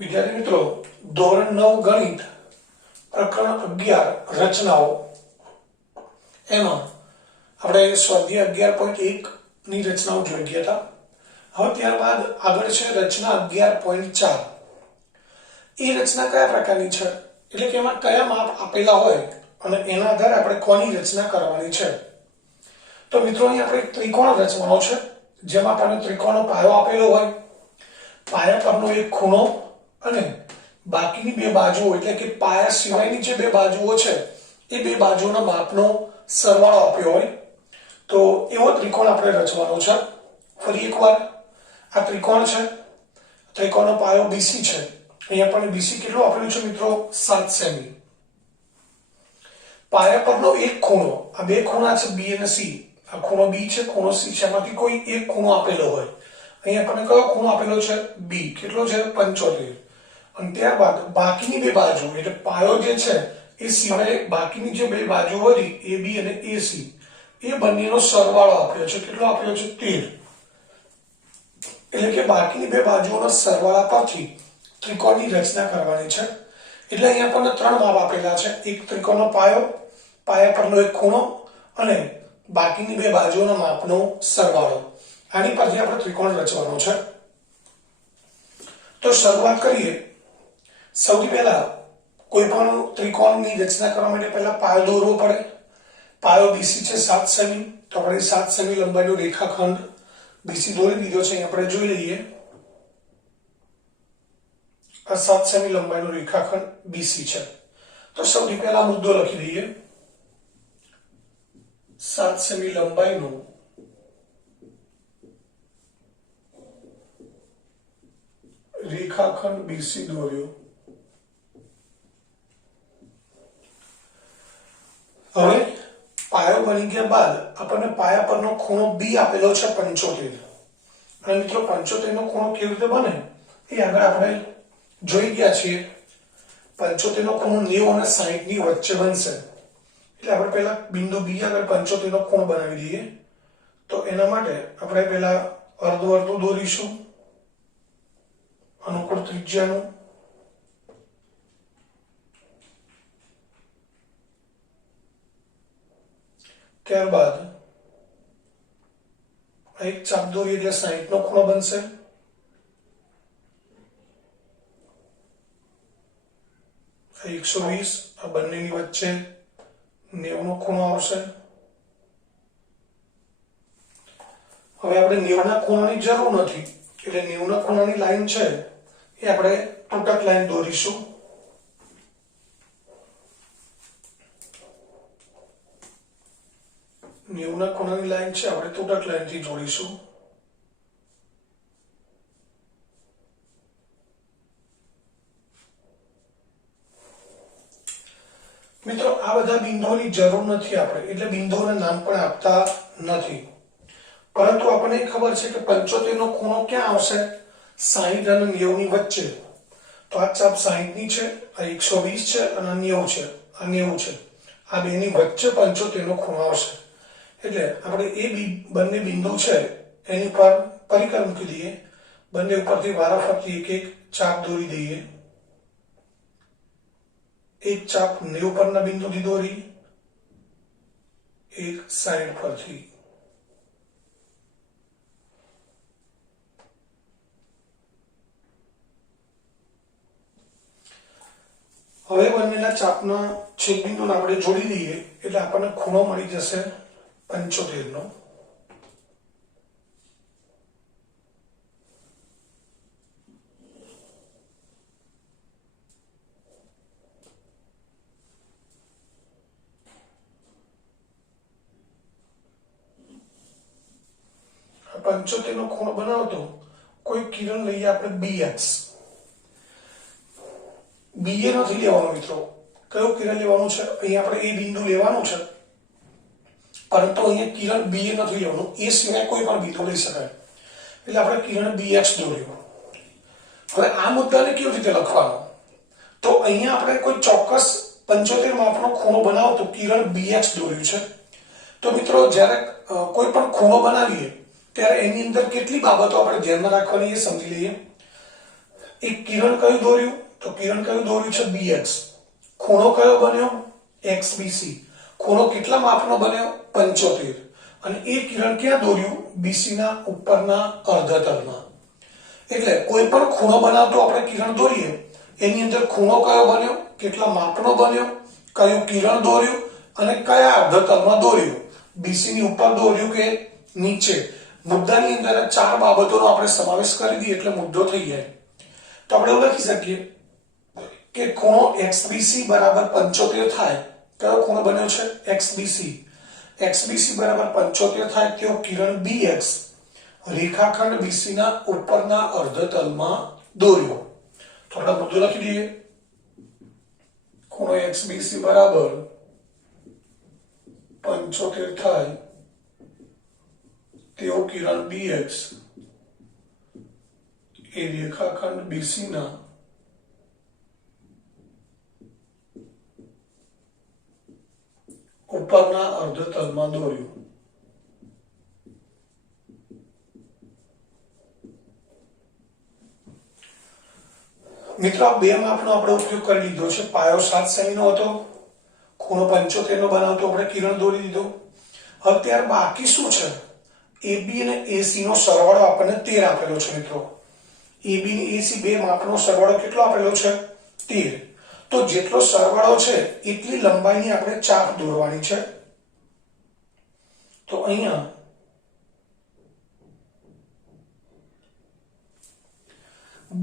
વિદ્યાર્થી મિત્રો, ધોરણ 9 ગણિત પ્રકરણ 11 રચનાઓ એમાં આપણે સ્વાધ્યાય 11.1 ની રચનાઓ જોઈ ગયા હતા. હવે ત્યારબાદ આગળ છે રચના 11.4. એ રચના કયા પ્રકારની છે એટલે કે એમાં કયા માપ આપેલા હોય અને એના આધારે આપણે કોની રચના કરવાની છે. તો મિત્રો અહીં આપણે ત્રિકોણ રચવાનો છે જેમાં આપણને ત્રિકોણનો પાયો આપેલો હોય, પાયા પરનો એક ખૂણો અને બાકીની બે બાજુઓ એટલે કે પાયા સિવાયની જે બે બાજુઓ છે એ બે બાજુઓના માપનો સરવાળો આપ્યો હોય. તો એવો ત્રિકોણ આપણે રચવાનો છે. ફરી એકવાર આ ત્રિકોણ છે, ત્રિકોણનો પાયો BC છે. અહીંયા પણ BC કેટલું આપેલું છે મિત્રો? 7 સેમી. પાયા પરનો એક ખૂણો, આ બે ખૂણા છે B અને C. આ ખૂણો B છે, ખૂણો C છે. એમાંથી કોઈ એક ખૂણો આપેલો હોય. અહીંયા આપણને કયો ખૂણો આપેલો છે? B. કેટલો છે? 75. અને ત્યારબાદ બાકીની બે બાજુ એટલે પાયો જે છે એ સિવાય બાકીની જે બે બાજુ હતી AB અને AC એ બંનેનો સરવાળો આપ્યો છે. કેટલો આપ્યો છે? 13. એટલે કે બાકીની બે બાજુઓના સરવાળા પરથી ત્રિકોણની રચના કરવાની છે. એટલે અહીંયા આપણને ત્રણ માપ આપેલા છે. એક ત્રિકોણનો પાયો, પાયા પરનો એક ખૂણો અને બાકીની બે બાજુઓના માપનો સરવાળો. આની પરથી આપણે ત્રિકોણ રચવાનો છે. તો શરૂઆત કરીએ. સૌથી પહેલા કોઈ પણ ત્રિકોણની રચના કરવા માટે પહેલા પાયો દોરવો પડે. પાયો BC છે 7 સેમી. તો આપણે 7 સેમી લંબાઈનો રેખાખંડ BC દોરી દીધો છે. અહીં આપણે જોઈ લઈએ. આ 7 સેમી લંબાઈનો રેખાખંડ BC છે. તો સૌથી પહેલા મુદ્દો લખી દઈએ. 7 સેમી લંબાઈનો રેખાખંડ BC દોર્યો. હવે પાયો બની ગયા બાદ આપણને પાયા પરનો ખૂણો B આપેલો છે 75. અને મિત્રો 75 નો ખૂણો કેવી રીતે બને એ આગળ આપણે જોઈ ગયા છીએ. 75 નો ખૂણો 90 અને 60 ની વચ્ચે બનશે. એટલે આપણે પહેલા બિંદુ B આગળ 75 નો ખૂણો બનાવી દઈએ. તો એના માટે આપણે પહેલા અર્ધવર્તુળ દોરીશું અનુકૂળ ત્રિજ્યાનું. ત્યારબાદ એક ચાપ દોરીએ એટલે 60 નો ખૂણો બનશે. આ 120, આ બંનેની વચ્ચે 90 નો ખૂણો આવશે. હવે આપણે 90 ના ખૂણાની જરૂર નથી એટલે 90 ના ખૂણાની લાઈન છે એ આપણે તૂટક લાઈન દોરીશું. નેવના ખૂણાની લાઈન છે આપણે તૂટક લાઈનથી જોડીશું. મિત્રો આ બધા બિંદુઓની જરૂર નથી આપણે, એટલે બિંદુઓને નામ પણ આપતા નથી. પરંતુ આપણને ખબર છે કે 75 નો ખૂણો ક્યાં આવશે? 60 અને 90 ની વચ્ચે. તો આ ચાપ 60 ની છે, આ 120 છે અને 90 છે. આ 90 છે. આ બેની વચ્ચે 75 નો ખૂણો આવશે. એટલે આપણે એ બંને બિંદુ છે એની પર પરિકર મૂકી દઈએ. બંને ઉપરથી વારાફરતી એક એક ચાપ દોરી દઈએ. એક ચાપ 90 પરના બિંદુથી દોરી, એક 60 પરથી. હવે બંનેના ચાપના છેદબિંદુને આપણે જોડી દઈએ એટલે આપણને ખૂણો મળી જશે 75 નો. આ 75 નો ખૂણો બનાવતો કોઈ કિરણ લઈએ આપણે BX. BA નથી લેવાનું મિત્રો. કયું કિરણ લેવાનું છે? અહીંયા આપણે એ બિંદુ લેવાનું છે, પરંતુ અહીંયા કિરણ BA નથી લેવાનું. એ સિવાય કોઈ પણ બિંદુ લઈ શકાય. એટલે આપણે કિરણ BX દોર્યું. હવે આ મુદ્દાને કેવી રીતે લખવાનો? તો અહીંયા આપણે કોઈ ચોક્કસ 75 માપનો ખૂણો બનાવતો કિરણ BX દોર્યું છે. તો મિત્રો જ્યારે કોઈ પણ ખૂણો બનાવીએ ત્યારે એની અંદર કેટલી બાબતો આપણે ધ્યાનમાં રાખવાની એ સમજી લઈએ. એક કિરણ કયું દોર્યું? તો કિરણ કયું દોર્યું છે? BX. ખૂણો કયો બન્યો? XBC. ખૂણો કેટલા માપનો બન્યો? 75. અને એ કિરણ ક્યાં દોર્યું? BC ના ઉપરના અર્ધતલમાં. એટલે કોઈ પણ ખૂણો બનાવતો આપણે કિરણ દોરીએ એની અંદર ખૂણો કયો બન્યો, કેટલા માપનો બન્યો, કયું કિરણ દોર્યું અને કયા અર્ધતલમાં દોર્યું, BC ની ઉપર દોર્યું કે નીચે. મુદ્દાની અંદર 4 બાબતોનો આપણે સમાવેશ કરી દઈએ એટલે મુદ્દો થઈ જાય. તો આપણે એવું લખી શકીએ કે ખૂણો XBC બરાબર 75 થાય. કયો ખૂણો બન્યો છે? XBC. XBC બરાબર 75 થાય તો કિરણ BX રેખાખંડ BC ના ઉપરના અર્ધતલમાં દોર્યો. તો આપણે મુદ્દો લખી દઈએ. ખૂણો XBC બરાબર 75 થાય તેઓ કિરણ BX એ રેખાખંડ BC ના ઉપરના અર્ધતલમાં દોર્યું. મિત્રો આ બે માપનો આપણે ઉપયોગ કરી લીધો છે. પાયો 7 સેમીનો હતો, ખૂણો 75 નો બનાવતો આપણે કિરણ દોરી દીધો. હવે ત્યાર બાકી શું છે? AB અને AC નો સરવાળો આપણને 13 આપેલો છે મિત્રો. AB અને AC બે માપનો સરવાળો કેટલો આપેલો છે? 13. તો જેટલો સરવાળો છે એટલી લંબાઈની આપણે ચાપ દોરવાની છે. તો અહીંયા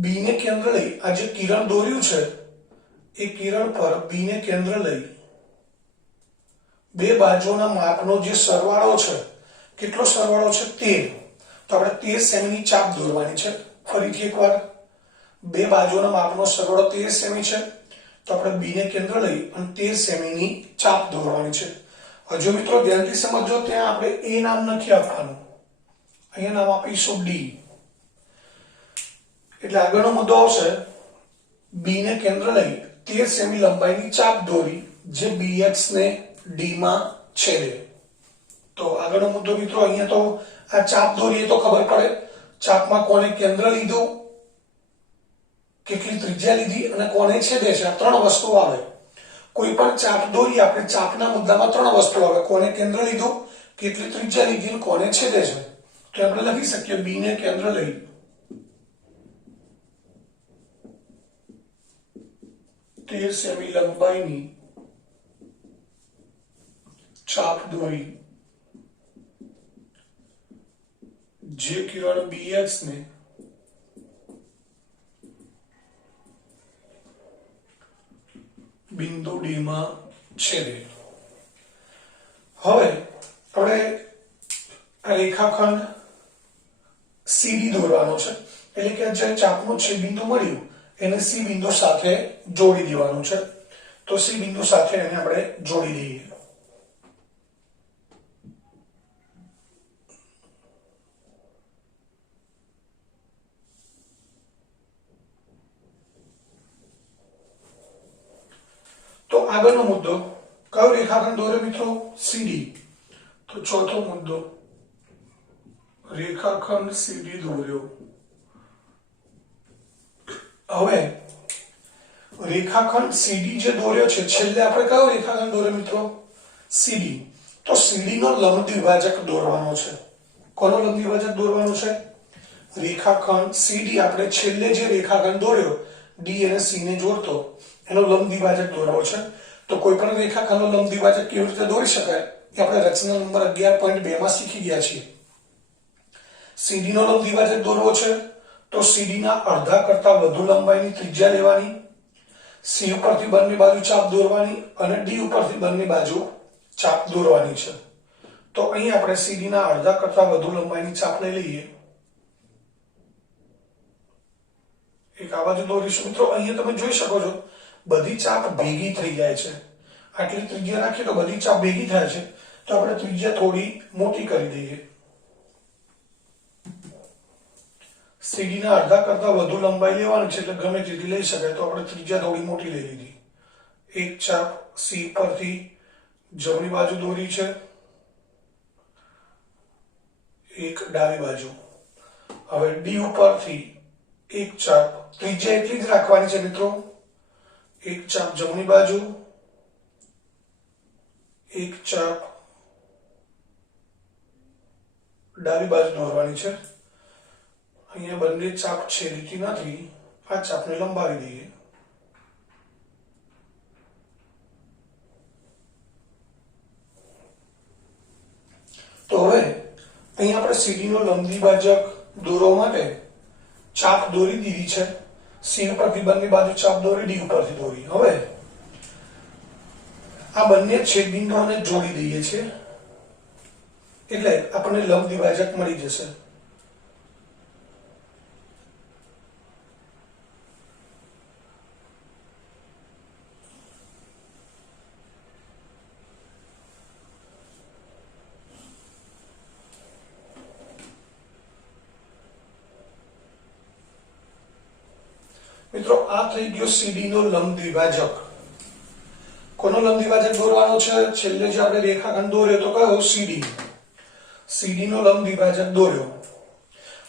B ને કેન્દ્ર લઈ આ જે કિરણ દોર્યું છે એ કિરણ પર B ને કેન્દ્ર લઈ બે બાજુના માપનો જે સરવાળો છે, કેટલો સરવાળો છે? 13. તો આપણે 13 સેમીની ચાપ દોરવાની છે. ફરીથી એકવાર, બે બાજુના માપનો સરવાળો 13 સેમી છે. તો આપણે B ને કેન્દ્ર લઈ અને 13 સેમીની ચાપ દોરવાની છે. હજુ મિત્રો ધ્યાનથી સમજો, ત્યાં આપણે A નામ નથી આપવાનું, અહીંયા નામ આપીશું D. એટલે આગળનો મુદ્દો આવશે, B ને કેન્દ્ર લઈ 13 સેમી લંબાઈની ચાપ દોરી જે BX ને D માં છેદે. તો આગળનો મુદ્દો મિત્રો, અહીંયા તો આ ચાપ દોરીએ તો ખબર પડે ચાપમાં કોને કેન્દ્ર લીધું, કેટલી ત્રિજ્યા લીધી અને કોને છેદે છે. આ 3 વસ્તુ આવે. કોઈ પણ ચાપ દોરી આપણે ચાપના મુદ્દામાં 3 વસ્તુ આવે. કોને કેન્દ્ર લીધું, કેટલી ત્રિજ્યા લીધી અને કોને છેદે છે. તો આપણે લખી શકીએ B ને કેન્દ્ર લઈ 13 સેમી લંબાઈની ચાપ દોરી જે કિરણ BX ને બિંદુ D માં છેદે. હવે આપણે આ રેખાખંડ CD દોરવાનો છે. એટલે કે જે ચાપનું છે બિંદુ મળ્યું એને C બિંદુ સાથે જોડી દેવાનું છે. તો C બિંદુ સાથે એને આપણે જોડી દઈએ. તો આગળનો મુદ્દો, કયો રેખાખંડ દોર્યો મિત્રો? CD. તો ચોથો મુદ્દો, રેખાખંડ CD દોર્યો. હવે રેખાખંડ CD જે દોર્યો છે, છેલ્લે આપણે કયો રેખાખંડ દોર્યો મિત્રો? CD. તો CD નો લંબ દ્વિભાજક દોરવાનો છે. કોનો લંબ દ્વિભાજક દોરવાનો છે? રેખાખંડ CD આપણે છેલ્લે જે રેખાખંડ દોર્યો D અને C ને જોડતો એનો લંબ દ્વિભાજક દોરવો છે. તો કોઈ પણ રેખાખંડનો લંબ દ્વિભાજક કેવી રીતે દોરી શકાય એ આપણે રચના નંબર 11.2 માં શીખી ગયા છીએ. CD નો લંબ દ્વિભાજક દોરવો છે તો CD ના અડધા કરતા વધુ લંબાઈની ત્રિજ્યા લેવાની, C ઉપરથી બંને બાજુ ચાપ દોરવાની અને D ઉપરથી બંને બાજુ ચાપ દોરવાની છે. તો અહીં આપણે CD ના અડધા કરતા વધુ લંબાઈની ચાપ લઈ લઈએ. એક આ બાજુ દોરીશું મિત્રો. અહીંયા તમે જોઈ શકો છો બધી ચાપ ભેગી થઈ જાય છે. આટલી ત્રિજ્યા રાખીએ તો બધી ચાપ ભેગી થાય છે. તો આપણે ત્રિજ્યા થોડી મોટી કરી દઈએ. CD ના અડધા કરતા વધુ લંબાઈ લેવાની છે એટલે ગમે તેટલી લઈ શકાય. તો આપણે ત્રિજ્યા થોડી મોટી લઈ લીધી. એક ચાપ C પરથી જમણી બાજુ દોરી છે, એક ડાબી બાજુ. હવે D ઉપરથી એક ચાપ ત્રિજ્યા એટલી જ રાખવાની છે મિત્રો, એક ચાપ જમણી બાજુ, એક ચાપ ડાબી બાજુ દોરવાની છે। અહીંયા બંને ચાપ છેદતી નથી, આ ચાપને લંબાવી દઈએ। તો હવે અહીંયા આપણે સીડી નો લંબ દ્વિભાજક દોરવા માટે ચાપ દોરી દીધી છે। સી ઉપરથી બંને બાજુ ચાપ દોરી, ડી ઉપરથી દોરી। હવે આ બંને છેદ બિંદુઓને જોડી દઈએ છીએ એટલે આપણને લંબ દ્વિભાજક મળી જશે। મિત્રો આ થઈ ગયો સીડી નો લંબ દ્વિભાજક। કોનો લંબ દ્વિભાજક દોરવાનો છે? છેલ્લે જે આપણે રેખાખંડ દોર્યો તો કયો? સીડી। સીડી નો લંબ દ્વિભાજક દોર્યો।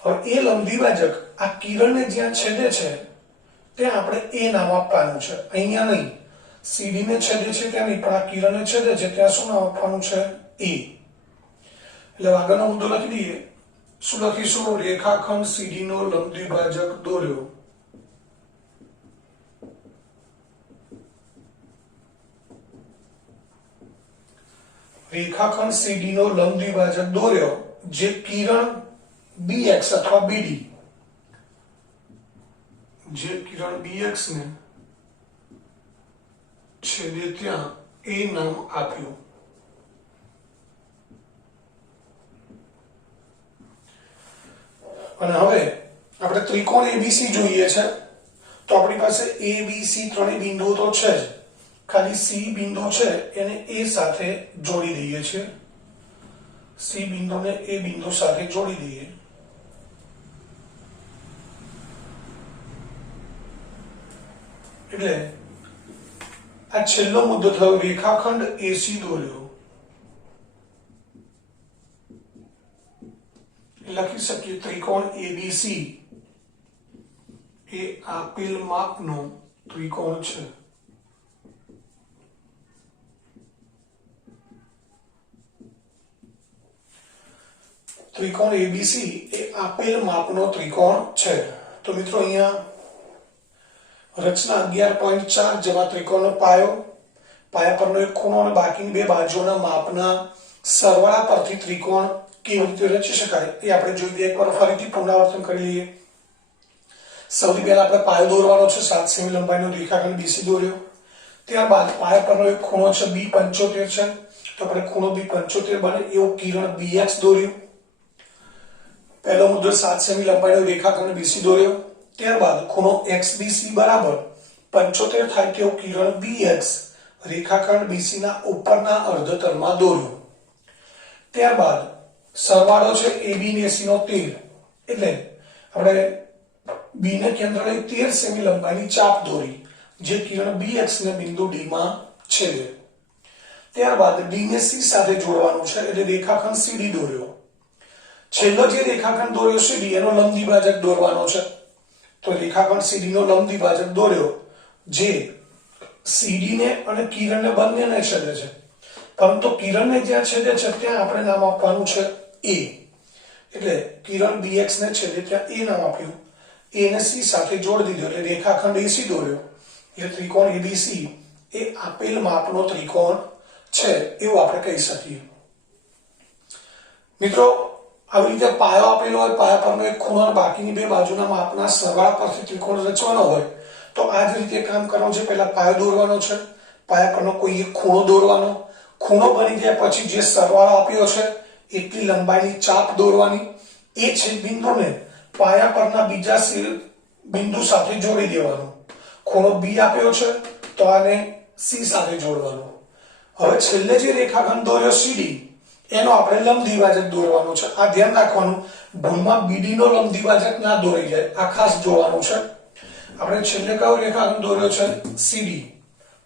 હવે એ લંબ દ્વિભાજક આ કિરણને જ્યાં છેદે છે ત્યાં આપણે એ નામ આપવાનું છે, અહીંયા નહીં। સીડી ને છેદે છે ત્યાં નહીં, પણ આ કિરણને છેદે છે ત્યાં શું નામ આપવાનું છે? એ। એટલે આગળનો મુદ્દો લખી દઈએ। શું લખીશું? રેખાખંડ સીડી નો લંબ દ્વિભાજક દોર્યો। રેખાખંડ સીડી નો લંબ દ્વિભાજક દોર્યો જે કિરણ BX અથવા BD, જે કિરણ BX ને છેદે ત્યાં એ નામ આપ્યું। અને હવે આપણે ત્રિકોણ ABC જોઈએ છે તો આપણી પાસે ABC ત્રણેય બિંદુઓ તો છે જ, ખાલી સી બિંદુ છે એને એ સાથે જોડી દઈએ છીએ। સી બિંદુને એ બિંદુ સાથે જોડી દઈએ। એટલે આ છેલ્લો મુદ્દો થયો, રેખાખંડ AC દોર્યો। લખી શકીએ ત્રિકોણ ABC એ આપેલ માપનો ત્રિકોણ છે। ત્રિકોણ ABC એ આપેલ માપનો ત્રિકોણ છે। તો મિત્રો અહીંયા રચના 11.4 જેમાં ત્રિકોણનો પાયો, પાયા પરનો એક ખૂણો અને બાકીની બે બાજુઓના માપના સરવાળા પરથી ત્રિકોણ કેવી રીતે રચી શકાય એ આપણે જોઈ લઈએ। એકવાર ફરીથી પુનરાવર્તન કરી લઈએ। સૌથી પહેલા આપણે પાયો દોરવાનો છે, 7 સેમી લંબાઈનો રેખાખંડ BC દોર્યો। ત્યારબાદ પાયા પરનો એક ખૂણો છે B75 છે, તો આપણે ખૂણો B75 બને એવું કિરણ BX દોર્યું। પહેલો મુદ્દો 7 સેમી લંબાઈનો રેખાખંડ BC દોર્યો। ત્યારબાદ ખૂણો XBC બરાબર 75 થાય તેવું કિરણ BX રેખાખંડ BC ના ઉપરના અર્ધતલમાં દોર્યું। ત્યારબાદ સરવાળો છે AB ને AC નો 13, એટલે આપણે B ને કેન્દ્ર લઈ 13 સેમી લંબાઈની ચાપ દોરી જે કિરણ BX ને બિંદુ D માં છેદે। ત્યારબાદ D ને C સાથે જોડવાનું છે એટલે રેખાખંડ CD દોર્યો। છેલ્લો જે રેખાખંડ દોર્યો CD એનો લંબ દ્વિભાજક દોરવાનો છે, તો રેખાખંડ CD નો લંબ દ્વિભાજક દોર્યો જે CD ને અને કિરણને બંનેને છેદે છે, પરંતુ કિરણને જ્યાં છેદે છે ત્યાં આપણે નામ આપવાનું છે A। એટલે કિરણ BX ને છેદે ત્યાં A નામ આપ્યું। A ને C સાથે જોડી દીધો એટલે રેખાખંડ AC દોર્યો। એટલે ત્રિકોણ ABC એ આપેલ માપનો ત્રિકોણ છે એવું આપણે કહી શકીએ। મિત્રો આવી રીતે પાયો આપેલો હોય, પાયા પરનો એક ખૂણો અને બાકીની બે બાજુના માપના સરવાળા પરથી ત્રિકોણ રચવાનો હોય તો આ જ રીતે કામ કરવાનું છે। પહેલા પાયો દોરવાનો છે, પાયા પરનો કોઈ એક ખૂણો દોરવાનો, ખૂણો બની જાય પછી જે સરવાળો આપ્યો છે એટલી લંબાઈની ચાપ દોરવાની, એ છેદ બિંદુને પાયા પરના બીજા બિંદુ સાથે જોડી દેવાનું। ખૂણો B આપ્યો છે તો આને C સાથે જોડવાનો। હવે છેલ્લે જે રેખાખંડ દોર્યો CD એનો આપણે લંબ દ્વિભાજક દોરવાનો છે। આ ધ્યાન રાખવાનું, ભૂલમાં BD નો લંબ દ્વિભાજક ના દોરાઈ જાય, આ ખાસ જોવાનું છે। આપણે છેલ્લે કયો રેખાખંડ દોર્યો છે? CD,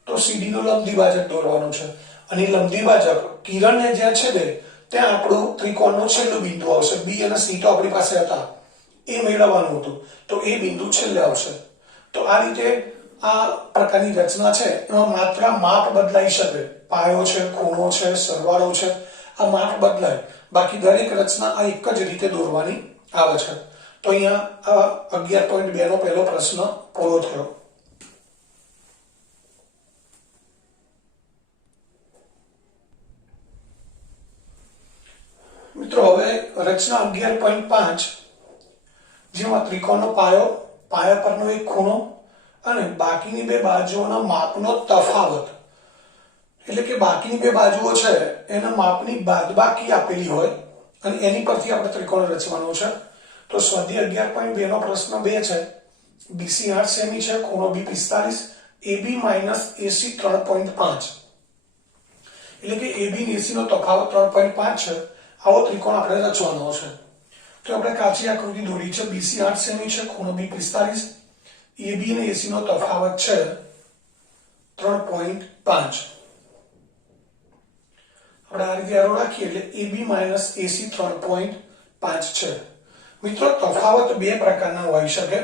તો CD નો લંબ દ્વિભાજક દોરવાનો છે। અને લંબ દ્વિભાજક કિરણને જ્યાં છેદે ત્યાં આપણું ત્રિકોણનો છેલ્લું બિંદુ આવશે। B અને C તો આપણી પાસે હતા, એ મેળવવાનું હતું, તો એ બિંદુ છેલ્લે આવશે. તો આ રીતે આ પ્રકારની રચના છે એમાં માત્ર માપ બદલાઈ શકે, પાયો છે, ખૂણો છે, સરવાળો છે, આ માપ બદલાય, બાકી દરેક રચના આ એક જ રીતે દોરવાની આવે છે. તો અહીંયા આ 11.2 નો પહેલો પ્રશ્ન પૂરો થયો. મિત્રો હવે રચના 11.5 જેમાં ત્રિકોણનો પાયો, પાયા પરનો એક ખૂણો અને બાકીની બે બાજુઓના માપનો તફાવત, એટલે કે બાકીની બે બાજુઓ છે એના માપની બાદબાકી આપેલી હોય અને એની પરથી આપણે ત્રિકોણ રચવાનો છે. તો સ્વાધ્યાય 11.2 નો પ્રશ્ન 2 છે. બીસી 8 સેમી છે, ખૂણો બી 45, એબી માઇનસ એસી 3.5, એટલે કે એબી અને એસી નો તફાવત 3.5 છે. આવો ત્રિકોણ આપણે રચવાનો છે. તો આપણે કાચી આકૃતિ દોરી છે. બીસી 8 સેમી છે, ખૂણો બી 45, એબી અને એસી નો તફાવત છે 3.5. આપણે આ રીતે એરો રાખીએ એટલે એબી માઇનસ એસી 3.5 છે. મિત્રો તફાવત બે પ્રકારના હોઈ શકે.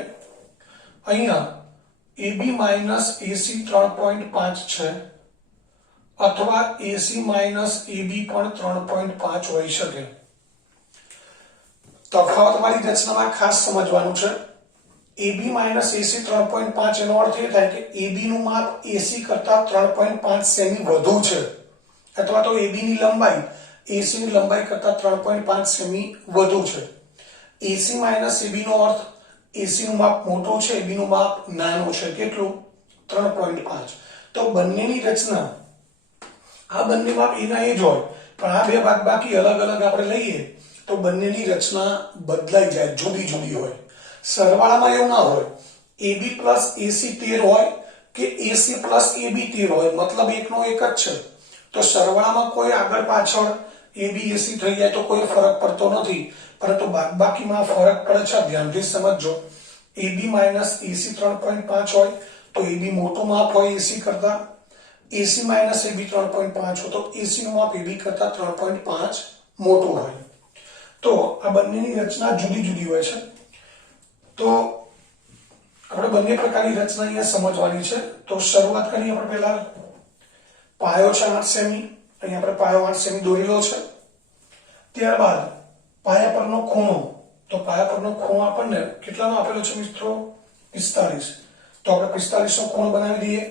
અહીંયા એબી માઇનસ એસી 3.5 છે અથવા એસી માઇનસ એબી પણ 3.5 હોઈ શકે. તફાવત વાળી રચનામાં ખાસ સમજવાનું છે. એબી માઇનસ એસી 3.5 એનો અર્થ એ થાય કે એબી નું માપ એસી કરતા 3.5 સેમી વધુ છે, અથવા તો એબી ની લંબાઈ એસી ની લંબાઈ કરતા 3.5 સેમી વધુ છે. એસી માઇનસ એબી નો અર્થ એસી નું માપ મોટું છે, એબી નું માપ નાનું છે. કેટલું? 3.5. તો બંનેની રચના, આ બંને માપ એના એ જ હોય, પણ આ બે બાકી અલગ અલગ આપણે લઈએ તો બંનેની રચના બદલાઈ જાય, જુદી જુદી હોય. સરવાળામાં એવું ના હોય એબી પ્લસ એસી 13 હોય કે એસી પ્લસ એબી 13 હોય, મતલબ એકનો એક જ છે. તો સરવાળામાં કોઈ આગળ પાછળ એબી એસી થઈ જાય તો કોઈ ફરક પડતો નથી, પરંતુ બાદબાકીમાં ફરક પડે છે. ધ્યાનથી સમજજો. એબી માઇનસ એસી 3.5 હોય તો એબી મોટું માપ હોય એસી કરતા, એસી માઇનસ એબી 3.5 હોય તો એસી નું માપ એબી કરતા 3.5 મોટું હોય. તો આ બંનેની રચના જુદી જુદી હોય છે. તો આપણે બંને પ્રકારની રચના અહીંયા સમજવાની છે. તો શરૂઆત કરીએ આપણે પહેલા. પાયો છે 8 સેમી, અહીંયા આપણે પાયો 8 સેમી દોરેલો છે. ત્યારબાદ પાયા પરનો ખૂણો, તો પાયા પરનો ખૂણો આપણને કેટલાનો આપેલો છે મિત્રો? 45. તો આપણે 45 નો ખૂણો બનાવી દઈએ.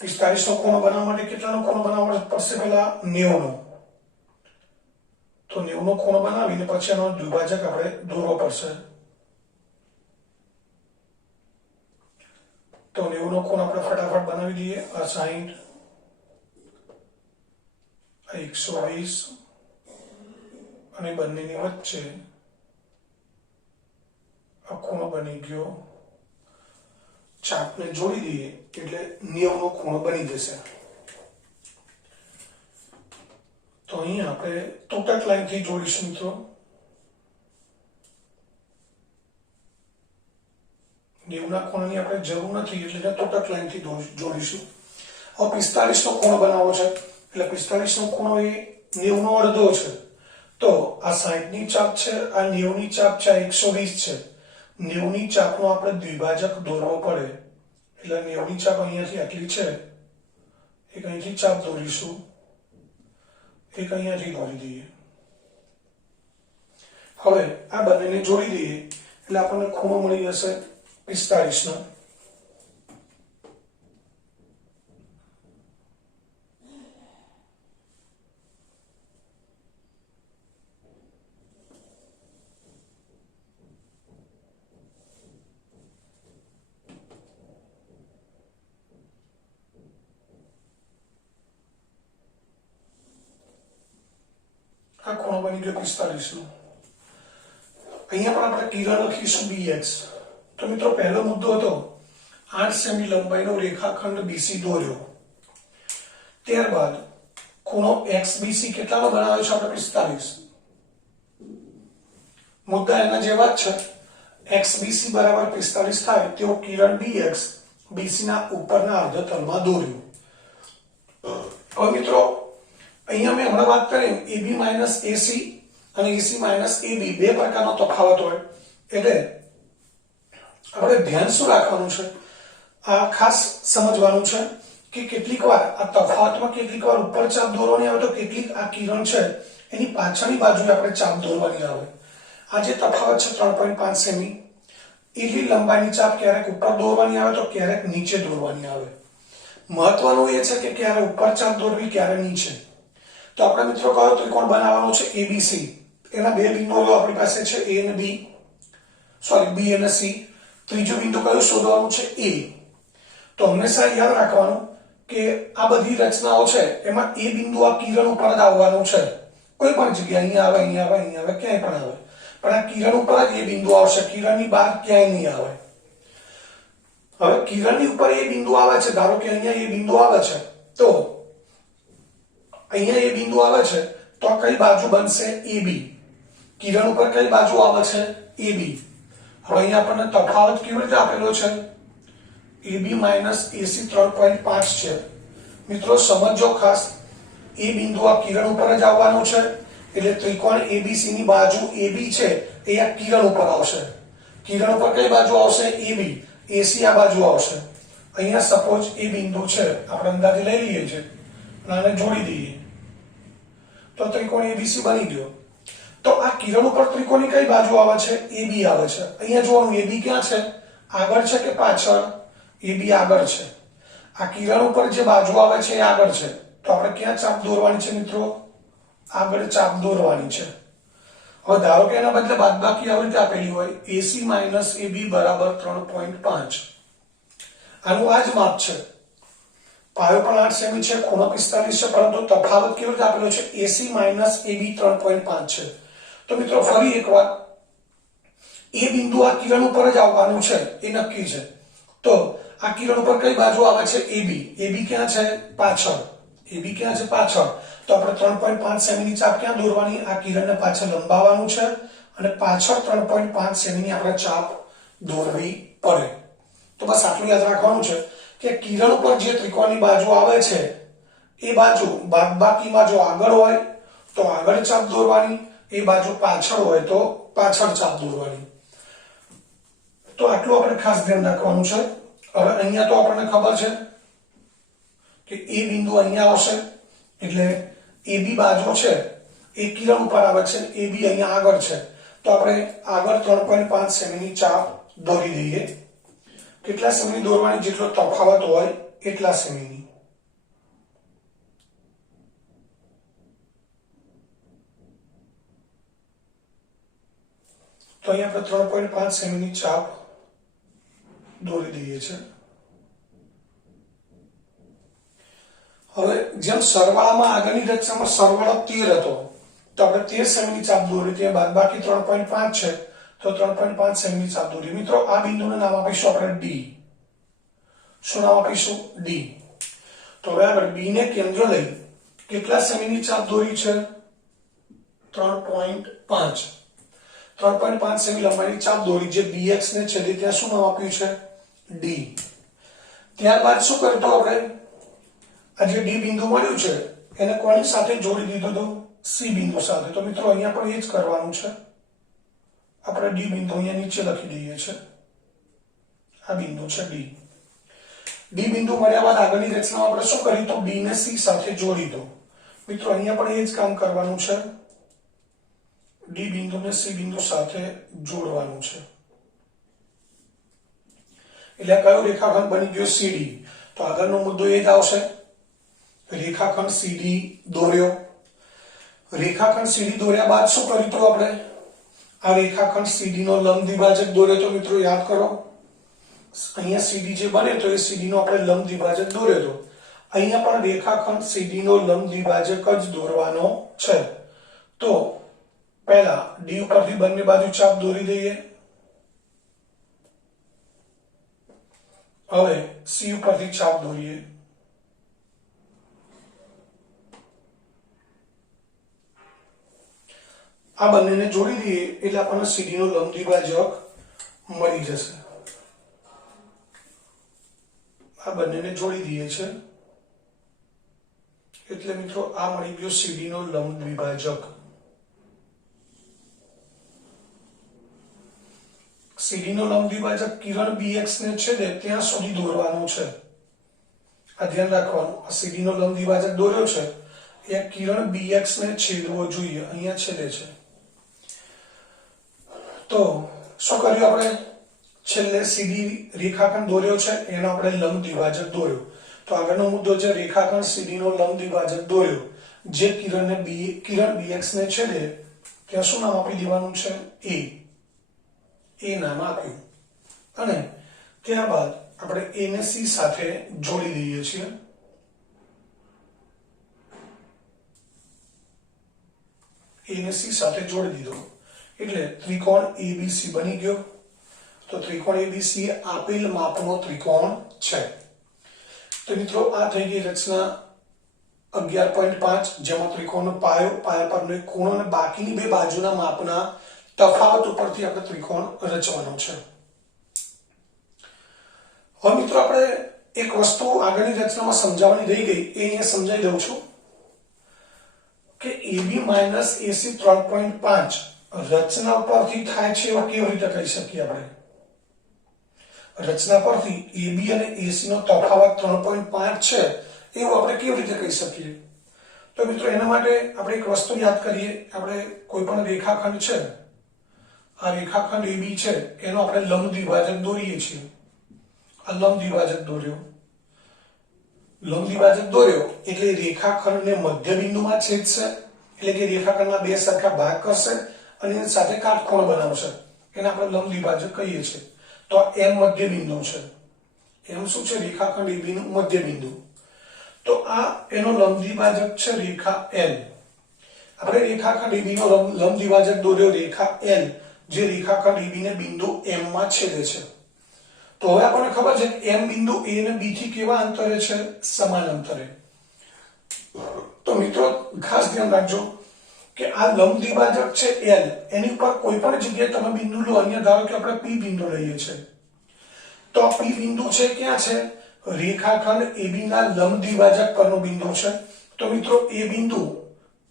45 નો ખૂણો બનાવવા માટે કેટલાનો ખૂણો બનાવવો પડશે? પહેલા 90 નો. તો 90 નો ખૂણો બનાવીને પછી એનો દ્વિભાજક આપણે દોરવો પડશે. તો 90 નો ખૂણો આપણે ફટાફટ બનાવી દઈએ. આ 60, આ 120 અને બંનેની વચ્ચે આ ખૂણો બની ગયો. ચાપને જોડી દઈએ એટલે 90 નો ખૂણો બની જશે. તો અહીંયા આપણે તૂટક લાઈનથી જોડીશું મિત્રો. 90 ના ખૂણાની આપણે જરૂર નથી એટલે તૂટક લાઈનથી જોડીશું. હવે 45 નો ખૂણો બનાવવો છે એટલે 45 નો ખૂણો એ 90 નો અડધો છે. તો આ 60 ની ચાપ છે, આ 90 ની ચાપ છે, આ 120 છે. 90 ની ચાપનો આપણે દ્વિભાજક દોરવો પડે એટલે 90 ની ચાપ અહીંયાથી આટલી છે, એક અહીંથી ચાપ દોરીશું, એક અહીંયાથી દોરી દઈએ. હવે આ બંનેને જોડી દઈએ એટલે આપણને ખૂણો મળી જશે 45 નો. આ ખૂણો બની ગયો 45 નો. અહીંયા પણ આપણે કિરણ લખીશું bx. તો મિત્રો પહેલો મુદ્દો હતો 8 સેમી લંબાઈનો રેખાખંડ BC દોર્યો. ત્યારબાદ ખૂણો XBC કેટલાનો બનાવ્યો છે આપણે? 45. મુદ્દા એના જેવા જ છે. XBC બરાબર 45 થાય તેવો કિરણ BX BC ના ઉપરના અર્ધતલમાં દોર્યું. હવે મિત્રો અહીંયા મેં હમણાં વાત કરી AB માઇનસ AC અને AC માઇનસ AB બે પ્રકારનો તફાવત હોય, એટલે આપણે ધ્યાન શું રાખવાનું છે, આ ખાસ સમજવાનું છે કે કેટલીક વાર આ તફાવતમાં કેટલીક વાર ઉપર ચાપ દોરવાની આવે તો કેટલીક આ કિરણ છે એની પાછળની બાજુએ આપણે ચાપ દોરવાની આવે. આ જે તફાવત છે 3.5 સેમી, એટલી લંબાઈની ચાપ ક્યારેક ઉપર દોરવાની આવે તો ક્યારેક નીચે દોરવાની આવે. મહત્વનું એ છે કે ક્યારે ઉપર ચાપ દોરવી ક્યારે નીચે. તો આપણે મિત્રો કયો ત્રિકોણ બનાવવાનો છે એબીસી, એના બે બિંદુઓ આપણી પાસે છે એ અને બી, સોરી બી અને સી. ત્રીજું બિંદુ કયું શોધવાનું છે એ. તો હંમેશા યાદ રાખવાનું કે આ બધી રચનાઓ છે એમાં એ બિંદુ આ કિરણ ઉપર જ આવવાનું છે. કોઈ પણ જગ્યાએ અહીંયા આવે, અહીંયા આવે, અહીંયા આવે, ક્યાંય પણ આવે, પણ આ કિરણ ઉપર જ એ બિંદુ આવશે, કિરણની બહાર ક્યાંય નહીં આવે. હવે કિરણની ઉપર એ બિંદુ આવે છે, ધારો કે અહીંયા એ બિંદુ આવે છે, તો અહીંયા એ બિંદુ આવે છે તો આ કઈ બાજુ બનશે AB. કિરણ ઉપર કઈ બાજુ આવે છે AB. હવે અહીંયા આપણને તફાવત કેવી રીતે આપેલો છે, AB માઇનસ AC 3.5 છે. મિત્રો સમજો ખાસ, એ બિંદુ આ કિરણ ઉપર જ આવવાનું છે એટલે ત્રિકોણ ABC ની બાજુ AB છે એ આ કિરણ ઉપર આવશે. કિરણ ઉપર કઈ બાજુ આવશે AB, AC આ બાજુ આવશે. અહીંયા સપોઝ એ બિંદુ છે, આપણે અંદાજે લઈ લઈએ છીએ અને આને જોડી દઈએ તો ત્રિકોણ ABC બની ગયો. તો આ કિરણ ઉપર ત્રિકોણની કઈ બાજુ આવે છે, AB આવે છે. અહીંયા જોવાનું AB ક્યાં છે, આગળ છે કે પાછળ, AB આગળ છે. આ કિરણ ઉપર જે બાજુ આવે છે એ આગળ છે, તો આપણે ક્યાં ચાપ દોરવાની છે મિત્રો, આગળ ચાપ દોરવાની છે. હવે ધારો કે એના બદલે બાદબાકી આવી રીતે આપેલી હોય AC માઇનસ AB બરાબર 3.5. આનું આ જ માપ છે. પાયો પણ 8 સેમી છે, ખૂણો 45 છે, પરંતુ તફાવત કેવી રીતે આપેલો છે, AC માઇનસ AB 3.5 છે. તો મિત્રો ફરી એકવાર, એ બિંદુ આ કિરણ ઉપર જ આવવાનું છે એ નક્કી છે. તો આ કિરણ ઉપર કઈ બાજુ આવે છે AB, AB ક્યાં છે પાછળ, AB ક્યાં છે પાછળ. તો આપણે 3.5 સેમીની ચાપ ક્યાં દોરવાની, આ કિરણને પાછળ લંબાવવાનું છે અને પાછળ 3.5 સેમીની આપણે ચાપ દોરવી પડે. તો બસ આટલું યાદ રાખવાનું છે કે કિરણ ઉપર જે ત્રિકોણની બાજુ આવે છે એ બાજુ બાદબાકીમાં જો આગળ હોય તો આગળ ચાપ દોરવાની, એ બાજુ પાછળ હોય તો પાછળ ચાપ દોરવાની. તો આટલું આપણે ખાસ ધ્યાન રાખવાનું છે. હવે અહીંયા તો આપણને ખબર છે કે એ બિંદુ અહીંયા આવશે એટલે AB બાજુ છે એ કિરણ ઉપર આવે છે, AB અહીંયા આગળ છે, તો આપણે આગળ 3.5 સેમીની ચાપ દોરી દઈએ. કેટલા સેમી દોરવાની, જેટલો તફાવત હોય એટલા સેમીની. તો અહીંયા આપણે 3.5 સેમીની ચાપ દોરી દઈએ છે. હવે જેમ સરવાળામાં આગળની રચનામાં સરવાળો 13 હતો તો આપણે 13 સેમીની ચાપ દોરી, ત્યાં બાદબાકી 3.5 છે તો 3.5 સેમીની ચાપ દોરી. મિત્રો આ બિંદુનું નામ આપીશું આપણે D. શું નામ આપીશું, D. તો હવે આપણે B ને કેન્દ્ર લઈ કેટલા સેમીની ચાપ દોરી છે, 3.5. 3.5 સેમી લંબાઈની ચાપ દોરી, જે BX ને છેદે ત્યાં શું નામ આપ્યું છે, D. ત્યારબાદ શું કરતો આપણે, આ જે D બિંદુ મળ્યું છે એને કોની સાથે જોડી દીધું હતું, C બિંદુ સાથે. તો મિત્રો અહીંયા પણ એ જ કરવાનું છે. આપણે D બિંદુ અહીંયા નીચે લખી દઈએ છે, આ બિંદુ છે D. D બિંદુ મળ્યા બાદ આગળની રચનામાં આપણે શું કર્યું, તો B ને C સાથે જોડી દો. મિત્રો અહીંયા પણ એ જ કામ કરવાનું છે, D બિંદુને C બિંદુ સાથે જોડવાનું છે. એટલે કયો રેખાખંડ બની ગયો, CD. તો આગળનો મુદ્દો એ જ આવશે, રેખાખંડ CD દોર્યો. રેખાખંડ CD દોર્યા બાદ શું કર્યું તો આપણે, આ રેખાખંડ CD નો લંબ દ્વિભાજક દોર્યો. તો મિત્રો યાદ કરો, અહીંયા CD જે બને તો એ CD નો આપણે લંબ દ્વિભાજક દોર્યો તો અહીંયા પણ રેખાખંડ CD નો લંબ દ્વિભાજક જ દોરવાનો છે. તો પહેલા D ઉપરથી બંને બાજુ ચાપ દોરી દઈએ. હવે C ઉપરથી ચાપ દોરીએ. આ બંનેને જોડી દઈએ એટલે આપણને CD નો લંબ દ્વિભાજક મળી જશે. આ બંનેને જોડી દઈએ છે એટલે મિત્રો આ મળી ગયો CD નો લંબ દ્વિભાજક. સીડી નો લંબ દ્વિભાજક કિરણ BX ને છેદે ત્યાં સુધી દોરવાનો છે. આ ધ્યાન રાખવાનું. આ સીડી નો લંબ દ્વિભાજક દોર્યો છે એ કિરણ BX ને છેદવો જોઈએ. અહીંયા છેદે છે. તો શું કર્યું આપણે? છેલ્લે સીડી રેખાખંડ દોર્યો છે એનો આપણે લંબ દ્વિભાજક દોર્યો. તો આગળનો મુદ્દો છે રેખાખંડ સીડી નો લંબ દ્વિભાજક દોર્યો જે કિરણ BX ને છેદે ત્યાં શું નામ આપી દેવાનું છે? એ નામ આપ્યું. અને ત્યારબાદ આપણે A ને C સાથે જોડી દઈએ છીએ. A ને C સાથે જોડી દીધો એટલે ત્રિકોણ ABC બની ગયો. તો ત્રિકોણ ABC આપેલ માપનો ત્રિકોણ છે. તો મિત્રો આ થઈ ગઈ રચના 11.5 જેમાં ત્રિકોણનો પાયો, પાયા પરનો એક ખૂણો અને બાકીની બે બાજુના માપના તફાવત ઉપરથી આપણે ત્રિકોણ રચવાનો છે. હવે મિત્રો આપણે એક વસ્તુ આગળની રચનામાં સમજાવવાની રહી ગઈ એ અહીંયા સમજાવી દઉં છું કે AB - AC 3.5 રચના પરથી થાય છે એવું કેવી રીતે કહી શકીએ આપણે? રચના પરથી AB અને AC નો તફાવત 3.5 છે એવું આપણે કેવી રીતે કહી શકીએ? તો મિત્રો એના માટે આપણે એક વસ્તુ યાદ કરીએ. આપણે કોઈ પણ રેખાખંડ છે, આ રેખાખંડ AB છે એનો આપણે લંબ દ્વિભાજક દોરીએ છીએ. આ લંબ દ્વિભાજક દોર્યો. લંબ દ્વિભાજક દોર્યો એટલે રેખાખંડને મધ્ય બિંદુમાં છેદશે, એટલે કે રેખાખંડના બે સરખા ભાગ કરશે અને એની સાથે કાટખૂણો બનાવશે. એને આપણે લંબ દ્વિભાજક કહીએ છીએ. તો M મધ્ય બિંદુ છે. M શું છે? રેખાખંડ AB નું મધ્ય બિંદુ. તો આ એનો લંબ દ્વિભાજક છે રેખા L. આપણે રેખાખંડ AB નો લંબ દ્વિભાજક દોર્યો રેખા L જે રેખાખંડ AB ને બિંદુ M માં છેદે છે. તો હવે આપણને ખબર છે કે M બિંદુ A અને B થી કેવા અંતરે છે? સમાન અંતરે. તો મિત્રો ખાસ ધ્યાન રાખજો કે આ લંબ દ્વિભાજક છે L, એની ઉપર કોઈ પણ જગ્યાએ તમે બિંદુ લો. અહીંયા ધારો કે આપણે P બિંદુ લઈએ છે. તો P બિંદુ છે ક્યાં છે? રેખાખંડ AB ના લંબ દ્વિભાજક પરનો બિંદુ છે. તો મિત્રો એ બિંદુ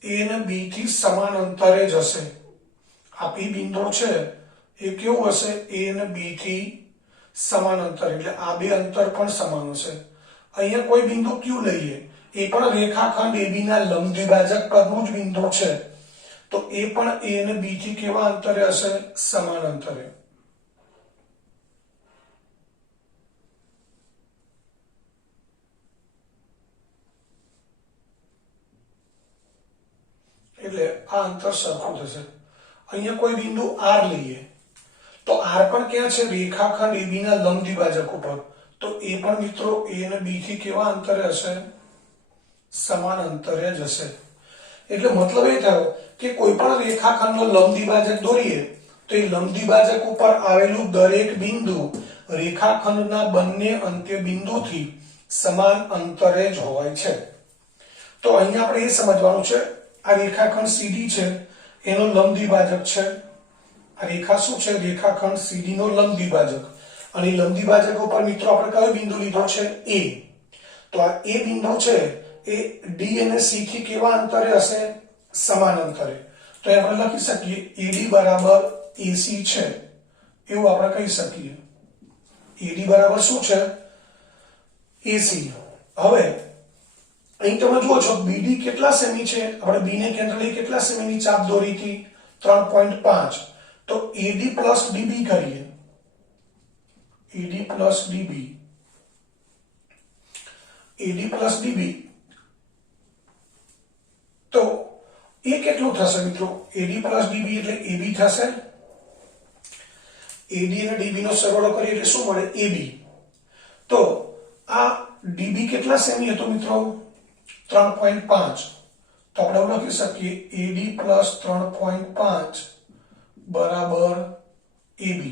A અને B થી સમાન અંતરે જ હશે. આ P બિંદુ છે એ કેવું હશે? A અને B થી સમાન અંતર, એટલે આ બે અંતર પણ સમાન હશે. અહીંયા કોઈ બિંદુ Q લઈએ, એ પણ રેખાખંડ AB ના લંબ દ્વિભાજક પરનું જ બિંદુ છે. તો એ પણ A અને B થી કેવા અંતરે હશે? સમાન અંતરે. એટલે આ અંતર સરખું થશે. અહીંયા કોઈ બિંદુ R લઈએ તો R પણ ક્યાં છે? રેખાખંડ AB ના લંબ દ્વિભાજક ઉપર. તો એ પણ મિત્રો A અને B થી કેવા અંતરે હશે? સમાન અંતરે જ હશે. એટલે મતલબ એ થયો કે કોઈ પણ રેખાખંડનો લંબ દ્વિભાજક દોરીએ તો એ લંબ દ્વિભાજક ઉપર આવેલું દરેક બિંદુ રેખાખંડના બંને અંત્ય બિંદુથી સમાન અંતરે જ હોય છે. તો અહીંયા આપણે એ સમજવાનું છે આ રેખાખંડ CD છે એનો લંબ દ્વિભાજક છે. આ રેખા શું છે? રેખાખંડ CD નો લંબ દ્વિભાજક. અને લંબ દ્વિભાજક ઉપર મિત્રો આપણે કયો બિંદુ લીધો છે? A. તો આ A બિંદુ છે એ D અને C થી કેવા અંતરે હશે? સમાન અંતરે. તો આપણે લખી શકીએ AD બરાબર AC છે એવું આપણે કહી શકીએ. AD બરાબર શું છે? AC. હવે અહીં તમે જુઓ છો BD કેટલા સેમી છે? આપણે B ને કેન્દ્ર લઈ કેટલા સેમીની ચાપ દોરી હતી? 3.5. તો AD plus DB કરીએ. AD plus DB. AD plus DB. તો એ કેટલું થશે મિત્રો? AD plus DB એટલે AB થશે. AD અને DB નો સરવાળો કરીએ એટલે શું મળે? AB. તો આ DB કેટલા સેમી હતો મિત્રો? 3.5. તો આપણે લખી શકીએ AD plus 3.5 બરાબર AB.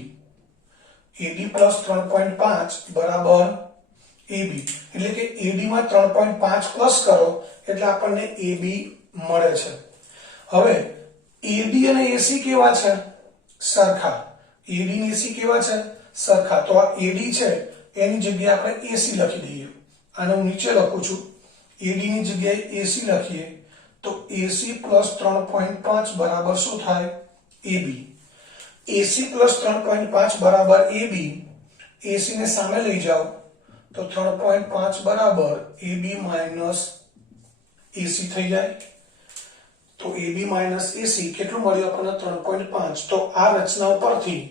AD plus 3.5 બરાબર AB. એટલે કે AD માં 3.5 પ્લસ કરો એટલે આપણને AB મળે છે. હવે AD અને AC કેવા છે? સરખા. AD અને AC કેવા છે? સરખા. તો આ AD છે એની જગ્યાએ આપણે AC લખી દઈએ. આને હું નીચે લખું છું. AD ની જગ્યાએ AC લખીએ તો AC plus 3.5 બરાબર શું થાય? AB. AC પ્લસ 3.5 બરાબર AB, AC ને સામે લઈ જાઓ તો 3.5 બરાબર AB માઇનસ AC થઈ જાય. તો AB માઇનસ AC કેટલું મળ્યું આપણને? 3.5. તો આ રચના પરથી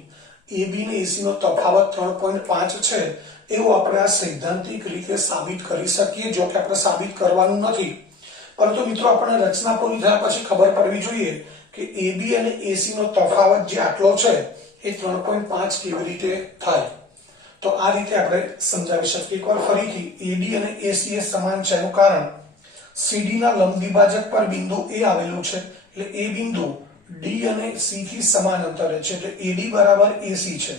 AB ને AC નો તફાવત 3.5 છે એવું આપણે આ સૈદ્ધાંતિક રીતે સાબિત કરી શકીએ. જો કે આપણે સાબિત કરવાનું નથી, પરંતુ મિત્રો આપણને રચના પૂરી થયા પછી ખબર પડવી જોઈએ કે AB અને AC નો તફાવત જે આટલો છે એ 3.5 કેવી રીતે થાય. તો આ રીતે આપણે સમજાવી શકીએ. એકવાર ફરીથી AB અને AC એ સમાન છે એનું કારણ CD ના લંબ દ્વિભાજક પર બિંદુ A આવેલું છે, એટલે એ બિંદુ D અને C થી સમાન અંતરે છે, એટલે AD બરાબર AC છે.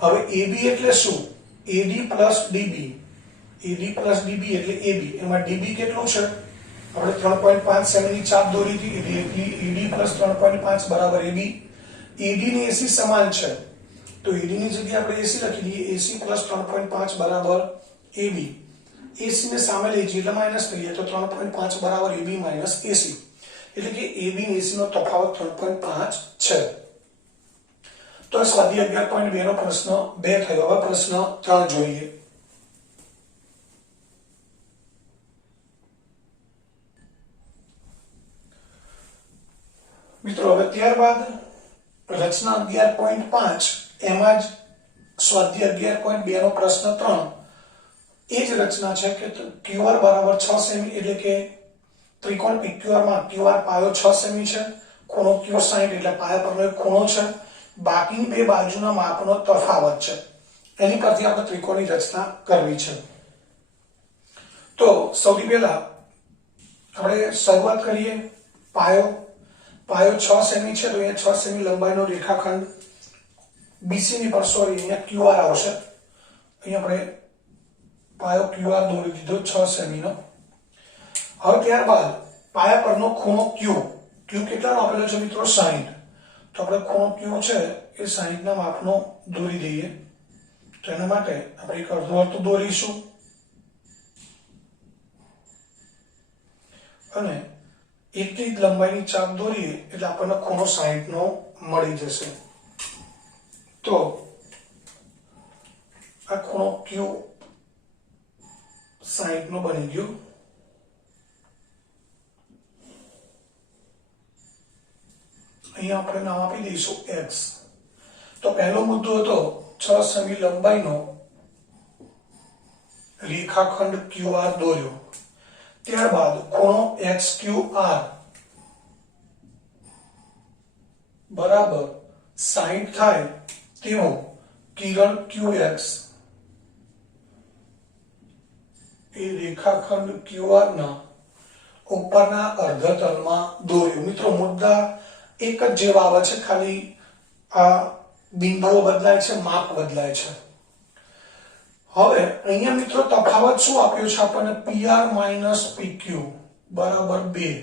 હવે AB એટલે શું? AD plus DB. AD plus DB એટલે AB. એમાં DB કેટલું છે? આપણે 3.5 સેમી ની ચાપ દોરી હતી, એટલે AD પ્લસ 3.5 બરાબર AB. AD ને AC સમાન છે, તો AD ની જગ્યાએ આપણે AC લખી દઈએ. AC પ્લસ 3.5 બરાબર AB. AC ને સામે લઈ જઈએ એટલે માઇનસ થઈ જાય, તો 3.5 બરાબર AB માઇનસ AC. એટલે કે AB અને AC નો તફાવત 3.5 છે. તો સ્વાધ્યાય 11.2 નો પ્રશ્ન 2 થયો. હવે પ્રશ્ન 3 જોઈએ. મિત્રો હવે ત્યારબાદ રચના 11.5 એમાં જ સ્વાધ્યાય 11.2 નો પ્રશ્ન 3 એ જ રચના છે કે QR બરાબર 6 સેમી, એટલે કે ત્રિકોણ PQR માં QR પાયો 6 સેમી છે, ખૂણો Q 60 એટલે પાયા પરનો એક ખૂણો છે, બાકીની બે બાજુના માપનો તફાવત છે. એની પરથી આપણે ત્રિકોણની રચના કરવી છે. તો સૌથી પહેલા આપણે શરૂઆત કરીએ. પાયો 6 સેમી છે, તો અહીંયા 6 સેમી લંબાઈનો રેખાખંડ BC ની પર અહીંયા QR આવશે. અહીંયા આપણે પાયો QR દોરી દીધો 6 સેમીનો. હવે ત્યારબાદ પાયા પરનો ખૂણો Q કેટલાનો આપેલો છે મિત્રો? 60. તો આપણે ખૂણો Q છે એ 60 ના માપનો દોરી દઈએ. તો એના માટે આપણે એક અર્ધવર્તુળ દોરીશું અને એટલી જ લંબાઈની ચાપ દોરીએ એટલે આપણને ખૂણો 60 નો મળી જશે. તો આ ખૂણો Q 60 નો બની ગયો. અહીંયા આપણે નામ આપી દઈશું x. તો પહેલો મુદ્દો હતો 6 સેમી લંબાઈનો રેખાખંડ QR દોર્યો. ત્યારબાદ ખૂણો XQR બરાબર 60 થાય તેવો કિરણ QX એ રેખાખંડ QR ના ઉપરના અર્ધતલમાં દોર્યું. મિત્રો મુદ્દા એક જ જેવા આવે છે, ખાલી આ બિંદુઓ બદલાય છે, માપ બદલાય છે. હવે અહીંયા મિત્રો તફાવત શું આપ્યો છે આપણને? PR માઇનસ PQ બરાબર 2.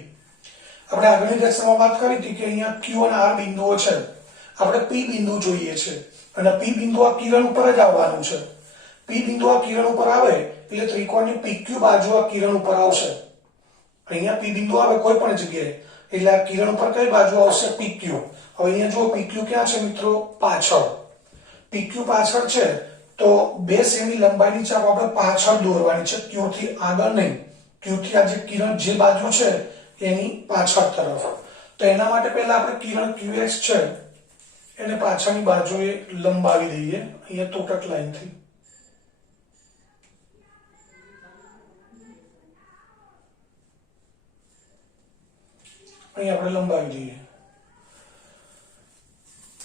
આપણે આગળની રચનામાં વાત કરી હતી કે અહીંયા Q અને R બિંદુઓ છે, આપણે P બિંદુ જોઈએ છે અને P બિંદુ આ કિરણ ઉપર જ આવવાનું છે. P બિંદુ આ કિરણ ઉપર આવે એટલે ત્રિકોણની PQ બાજુ આ કિરણ ઉપર આવશે. અહીંયા P બિંદુ આવે કોઈ પણ જગ્યાએ એટલે આ કિરણ ઉપર કઈ બાજુ આવશે? PQ. હવે અહીંયા જો PQ ક્યાં છે મિત્રો? પાછળ. PQ પાછળ છે તો 2 સેમી લંબાઈની ચાપ આપણે પાછળ દોરવાની છે, Q થી આગળ નહીં. Q થી આ જે કિરણ જે બાજુ છે એની પાછળ તરફ. તો એના માટે પહેલા આપણે કિરણ QX છે એને પાછળની બાજુએ લંબાવી દઈએ અહીંયા તૂટક લાઈનથી. અહીં આપણે લંબાવી દઈએ.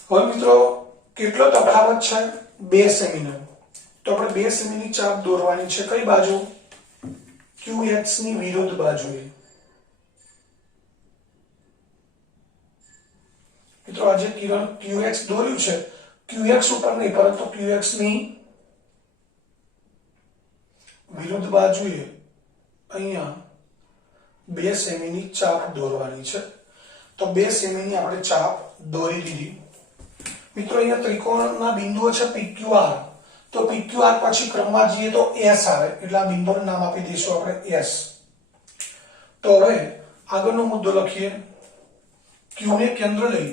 હવે મિત્રો કેટલો તફાવત છે? 2 સેમીનો. તો આપણે 2 સેમીની ચાપ દોરવાની છે કઈ બાજુ? QX ની વિરુદ્ધ બાજુએ. મિત્રો આ જે કિરણ QX દોર્યું છે QX ઉપર નહીં પરંતુ QX ની વિરુદ્ધ બાજુએ અહીંયા 2 સેમીની ચાપ દોરવાની છે. તો 2 સેમીની આપણે ચાપ દોરી દીધી. મિત્રો અહીંયા ત્રિકોણના બિંદુઓ છે PQR. તો PQR પછી ક્રમમાં જઈએ તો S આવે એટલે આ બિંદુનું નામ આપી દઈશું આપણે S. તો હવે આગળનો મુદ્દો લખીએ. Q ને કેન્દ્ર લઈ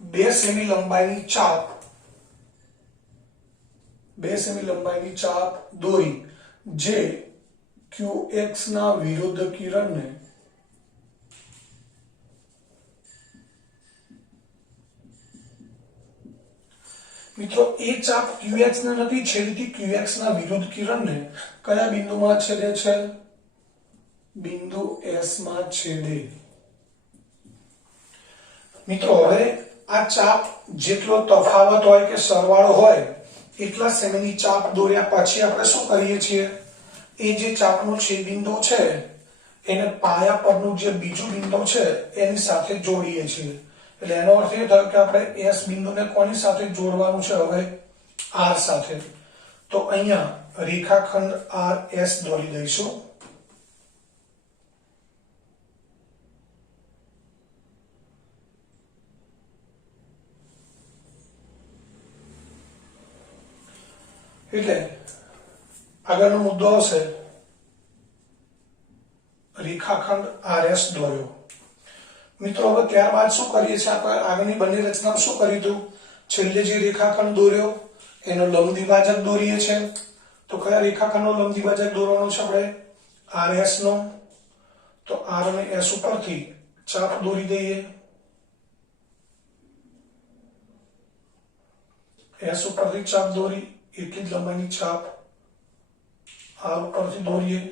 2 સેમી લંબાઈની ચાપ દોરી જે QX ના વિરુદ્ધ કિરણને મિત્રો એ ચાપ QX ને નથી છેદતી, QX ના વિરુદ્ધ કિરણને કયા બિંદુમાં છેદે છે? બિંદુ S માં છેદે. મિત્રો હવે આ ચાપ જેટલો તફાવત હોય કે સરવાળો હોય એટલા સેમીની ચાપ દોર્યા પછી આપણે શું કરીએ છીએ? એ જે ચાપનો છેદ બિંદુ છે એને પાયા પરનું જે બીજું બિંદુ છે એની સાથે જોડીએ છીએ. એટલે એનો અર્થ એ થયો કે આપણે S બિંદુને કોની સાથે જોડવાનું છે? હવે R સાથે. તો અહીંયા રેખાખંડ RS દોરી દઈશું. એટલે આગળનો મુદ્દો આવશે રેખાખંડ RS દોર્યો. મિત્રો હવે ત્યારબાદ શું કરીએ છીએ? આપણે આગળની બંને રચનામાં શું કર્યું હતું? છેલ્લે જે રેખાખંડ દોર્યો એનો લંબ દ્વિભાજક દોરીએ છીએ. તો કયા રેખાખંડનો લંબ દ્વિભાજક દોરવાનો છે આપણે? RS નો. તો R અને S ઉપરથી ચાપ દોરી દઈએ. S ઉપરથી ચાપ દોરી, એટલી જ લંબાઈની ચાપ R ઉપરથી દોરીએ.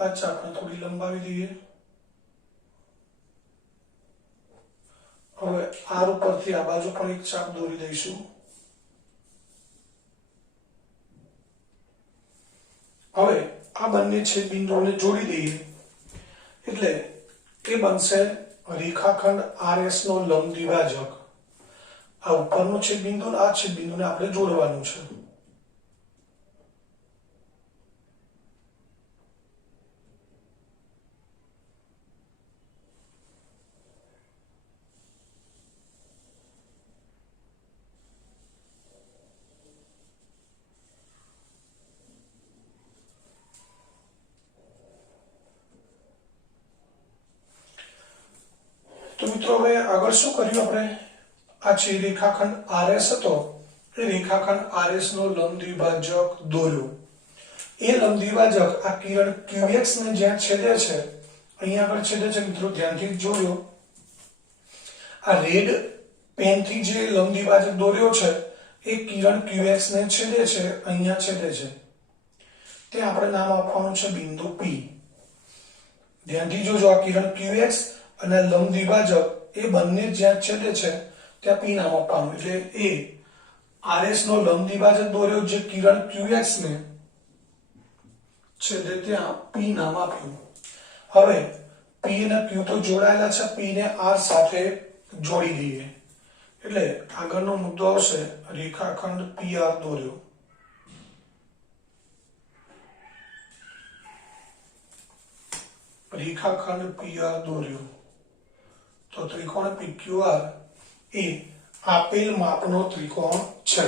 આ ચાપને થોડી લંબાવી દઈએ. હવે R ઉપરથી આ બાજુ પણ એક ચાપ દોરી દઈશું. હવે આ બંને છેદ બિંદુઓને જોડી દઈએ એટલે એ બનશે રેખાખંડ RS નો લંબ દ્વિભાજક. આ ઉપરનો છેદ બિંદુ અને આ છેદ બિંદુને આપણે જોડવાનું છે. તો મિત્રો હવે આગળ શું કર્યું આપણે? આ છે રેખાખંડ RS હતો, એ રેખાખંડ RS નો લંબ દ્વિભાજક દોર્યો. એ લંબ દ્વિભાજક આ કિરણ QX ને જ્યાં છેદે છે, અહીંયા આગળ છેદે છે મિત્રો, ધ્યાનથી જોયો. આ રેડ પેનથી જે લંબ દ્વિભાજક દોર્યો છે એ કિરણ QX ને છેદે છે, અહીંયા છેદે છે. તે આપણે નામ આપવાનું છે બિંદુ P. ધ્યાનથી જોજો, આ કિરણ QX અને લંબ દ્વિભાજક એ બંને જ્યાં છેદે છે ત્યાં P નામ આપવાનું. એટલે એ RS નો લંબ દ્વિભાજક દોર્યો જે કિરણ QX ને છેદે ત્યાં P નામ આપ્યું. હવે P અને Q તો જોડાયેલા છે, P ને R સાથે જોડી દઈએ. એટલે આગળનો મુદ્દો આવશે રેખાખંડ PR દોર્યો. રેખાખંડ PR દોર્યો. તો ત્રિકોણ PQR એ આપેલ માપનો ત્રિકોણ છે.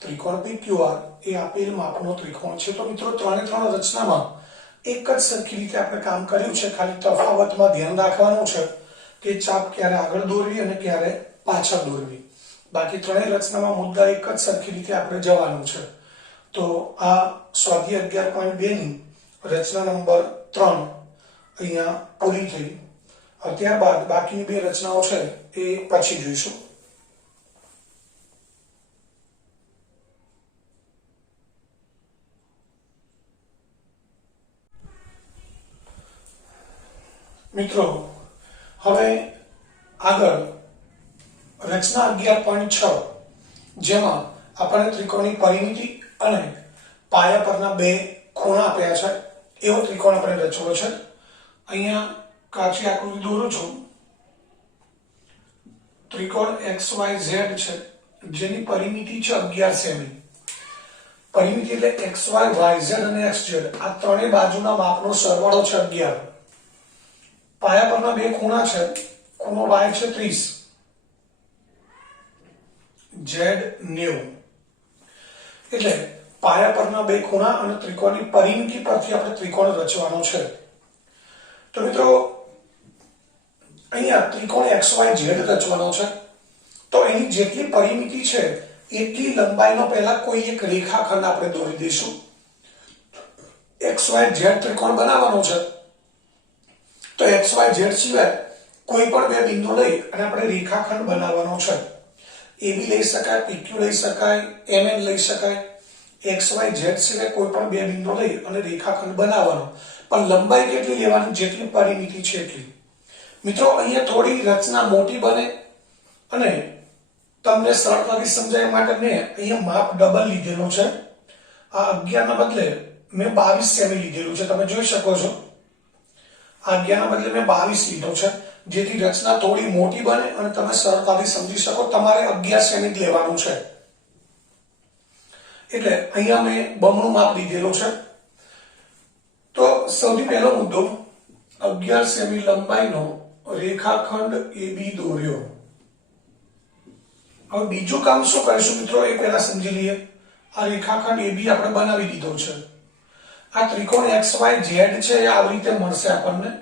ત્રિકોણ PQR એ આપેલ માપનો ત્રિકોણ છે. તો મિત્રો ત્રણે ત્રણ રચનામાં એક જ સરખી રીતે આપણે કામ કર્યું છે. ખાલી તફાવતમાં ધ્યાન રાખવાનું છે કે ચાપ ક્યારે આગળ દોરવી અને ક્યારે પાછળ દોરવી. બાકી ત્રણેય રચનામાં મુદ્દા એક જ સરખી રીતે આપણે જવાનું છે. તો આ સ્વાધ્યાય 11.2 ની રચના નંબર 3 અહીંયા પૂરી થઈ. ત્યારબાદ બાકીની બે રચનાઓ છે એ પછી જોઈશું. મિત્રો હવે આગળ રચના 11.6 જેમાં આપણને ત્રિકોણની પરિમિતિ અને પાયા પરના બે ખૂણા આપ્યા છે એવો ત્રિકોણ આપણે રચવો છે. અહીંયા કાચી આકૃતિ દોરું છું. ત્રિકોણ XYZ છે જેની પરિમિતિ છે 11 સેમી. પરિમિતિ એટલે એક્સ વાય વાય ઝેડ અને એક્સ ઝેડ આ ત્રણેય બાજુના માપનો સરવાળો છે 11. પાયા પરના બે ખૂણા છે, ખૂણો વાય છે 30, ઝેડ 90. એટલે પાયા પરના બે ખૂણા અને ત્રિકોણની પરિમિતિ પરથી આપણે ત્રિકોણ રચવાનો છે. તો મિત્રો અહીંયા ત્રિકોણ XYZ રચવાનો છે. તો એની જેટલી પરિમિતિ છે એટલી લંબાઈનો પહેલા કોઈ એક રેખાખંડ આપણે દોરી દઈશું. XYZ ત્રિકોણ બનાવવાનો છે તો XYZ સિવાય કોઈ પણ બે બિંદુ લઈ અને આપણે રેખાખંડ બનાવવાનો છે. AB લઈ શકાય, PQ લઈ શકાય, MN લઈ શકાય. XYZ સિવાય કોઈ પણ બે બિંદુ લઈ અને રેખાખંડ બનાવવાનો, પણ લંબાઈ કેટલી લેવાની? જેટલી પરિમિતિ છે એટલી. મિત્રો અહીંયા થોડી રચના મોટી બને અને તમને સરળતાથી સમજાય માટે મેં અહીંયા માપ ડબલ લીધેલો છે. આ 11 ના બદલે મેં 22 સેમી લીધેલું છે. તમે જોઈ શકો છો આ 11 ના બદલે મેં 22 લીધો છે, જેથી રચના થોડી મોટી બને અને તમે સરળતાથી સમજી શકો. તમારે 11 સેમી જ લેવાનું છે. એટલે અહીંયા મેં બમણું માપ લીધેલું છે. તો સૌથી પહેલો મુદ્દો 11 સેમી લંબાઈનો રેખાખંડ AB દોર્યો. હવે બીજું કામ શું કરીશું મિત્રો એ પહેલા સમજી લઈએ. આ રેખાખંડ AB આપણે બનાવી દીધો છે. આ ત્રિકોણ XYZ છે એ આવી રીતે મળશે આપણને.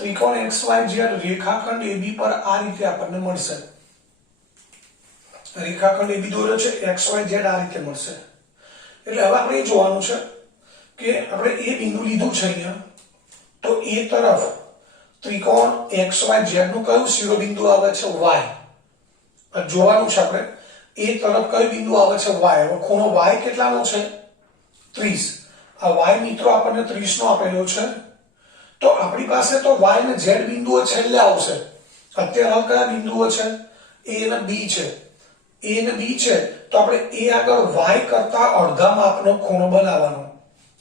ત્રિકોણ XYZ રેખાખંડ AB પર આ રીતે આપણને મળશે. રેખાખંડ AB દોર્યો છે, XYZ આ રીતે મળશે. એટલે હવે આપણે એ જોવાનું છે કે આપણે એ બિંદુ લીધું છે અહીંયા, તો એ તરફ ત્રિકોણ XYZ નું કયું શિરોબિંદુ આવે છે? Y. જોવાનું છે આપણે એ તરફ કયું બિંદુ આવે છે? Y. હવે ખૂણો Y કેટલાનો છે? 30. આ Y મિત્રો આપણને 30 નો આપેલો છે. તો આપણી પાસે તો Y અને Z બિંદુઓ છેલ્લે આવશે. અત્યારે કયા બિંદુઓ છે? A અને B છે. A અને B છે તો આપણે A આગળ Y કરતા અડધા માપનો ખૂણો બનાવવાનો.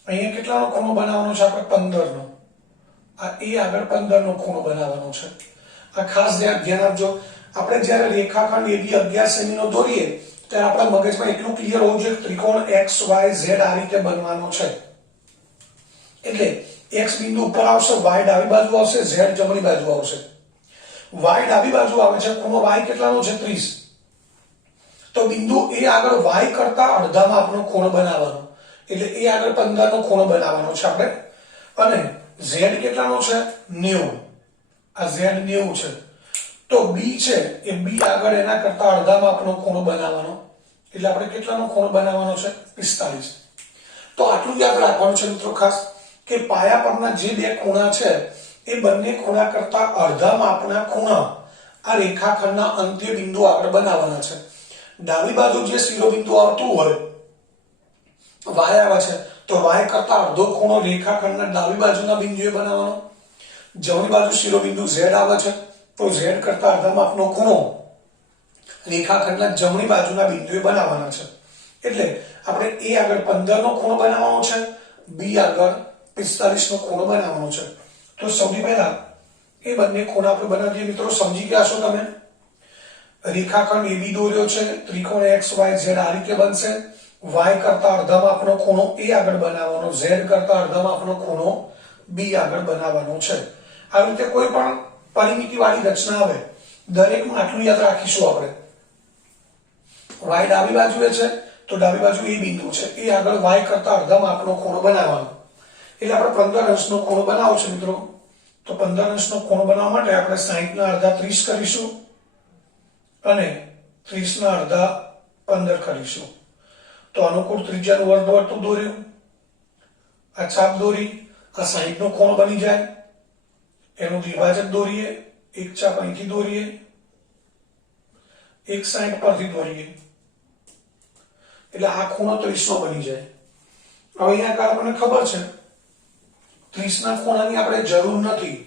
અહીંયા કેટલાનો ખૂણો બનાવવાનો છે? આપણે 15 નો. આ A આગળ 15 નો ખૂણો બનાવવાનો છે. આ ખાસ ધ્યાન આપજો. આપણે જ્યારે રેખાખંડ AB 11 સેમી નો દોરીએ ત્યારે આપણા મગજમાં એટલું ક્લિયર હોવું જોઈએ કે ત્રિકોણ XYZ આ રીતે બનવાનો છે. એટલે X બિંદુ ઉપર આવશે, Y ડાબી બાજુ આવશે, Z જમણી બાજુ આવશે. Y ડાબી બાજુ આવે છે, ખૂણો Y કેટલાનો છે? 30. તો બિંદુ A આગળ Y કરતા અડધા માપનો ખૂણો બનાવવાનો. એટલે A આગળ 15 નો ખૂણો બનાવવાનો છે આપણે. અને Z કેટલાનો છે? 90. આ Z 90 છે. તો B છે એ B આગળ એના કરતા અડધા માપનો ખૂણો બનાવવાનો. એટલે આપણે કેટલાનો ખૂણો બનાવવાનો છે? 45. તો આટલું યાદ રાખવાનું છે મિત્રો ખાસ કે પાયા પરના જે બે ખૂણા છે એ બંને ખૂણા કરતા અડધા માપના ખૂણા આ રેખાખંડના અંત્ય બિંદુ આગળ બનાવવાના છે. ડાબી બાજુ જે શિરોબિંદુ આવતું હોય Y આવે છે તો Y કરતા અડધો ખૂણો રેખાખંડના ડાબી બાજુના બિંદુએ બનાવવાનો. જમણી બાજુ શિરોબિંદુ Z આવે છે તો Z કરતા અડધા માપનો ખૂણો રેખાખંડના જમણી બાજુના બિંદુએ બનાવવાના છે. એટલે આપણે A આગળ 15 નો ખૂણો બનાવવાનો છે, B આગળ 45 નો ખૂણો બનાવવાનો છે. તો સૌથી પહેલા એ બંને ખૂણા આપણે બનાવીએ. મિત્રો સમજી ગયા છો તમે? રેખાખંડ AB દોર્યો છે, ત્રિકોણ XYZ આ રીતે બનશે. Y કરતા અડધા માપનો ખૂણો A આગળ બનાવવાનો, Z કરતા અડધા માપનો ખૂણો B આગળ બનાવવાનો છે. આ રીતે કોઈ પણ પરિમિતિ વાળી રચના આવે દરેકમાં આટલું યાદ રાખીશું આપણે. Y ડાબી બાજુએ છે તો ડાબી બાજુ A બિંદુ છે, એ આગળ Y કરતા અડધા માપનો ખૂણો બનાવવાનો. એટલે આપણે 15 અંશનો ખૂણો બનાવો છે મિત્રો. તો 15 અંશનો ખૂણો બનાવવા માટે આપણે 60 ના અડધા 30 કરીશું અને 30 ના અડધા 15 કરીશું. તો અનુકૂળ ત્રિજ્યાનું અર્ધવર્તુળ દોર્યું. આ છાપ દોરી. આ 60 નો ખૂણો બની જાય. એનું દ્વિભાજક દોરીએ. એક છાપ અહીંથી દોરીએ, એક 60 પરથી દોરીએ. એટલે આ ખૂણો 30 નો બની જાય. હવે અહીંયા આગળ આપણને ખબર છે 30 ના ખૂણાની આપણે જરૂર નથી,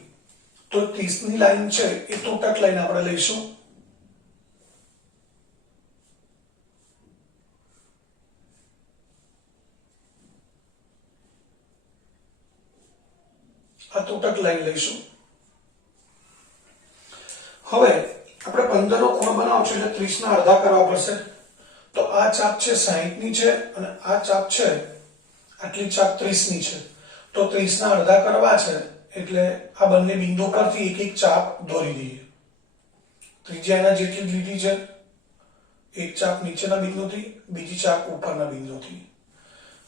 તો 30 ની લાઈન છે એ તૂટક લાઈન આપણે લઈશું. આ તૂટક લાઈન લઈશું. હવે આપણે 15 નો ખૂણો બનાવવો છે એટલે 30 ના અડધા કરવા પડશે. તો આ ચાપ છે 60 ની છે અને આ ચાપ છે આટલી ચાપ 30 ની છે. તો 30 ના અડધા કરવા છે એટલે આ બંને બિંદુ પરથી એક એક ચાપ દોરી દઈએ. ત્રિજ્યાના જેટલી લીટી છે, એક ચાપ નીચેના બિંદુથી, બીજી ચાપ ઉપરના બિંદુથી.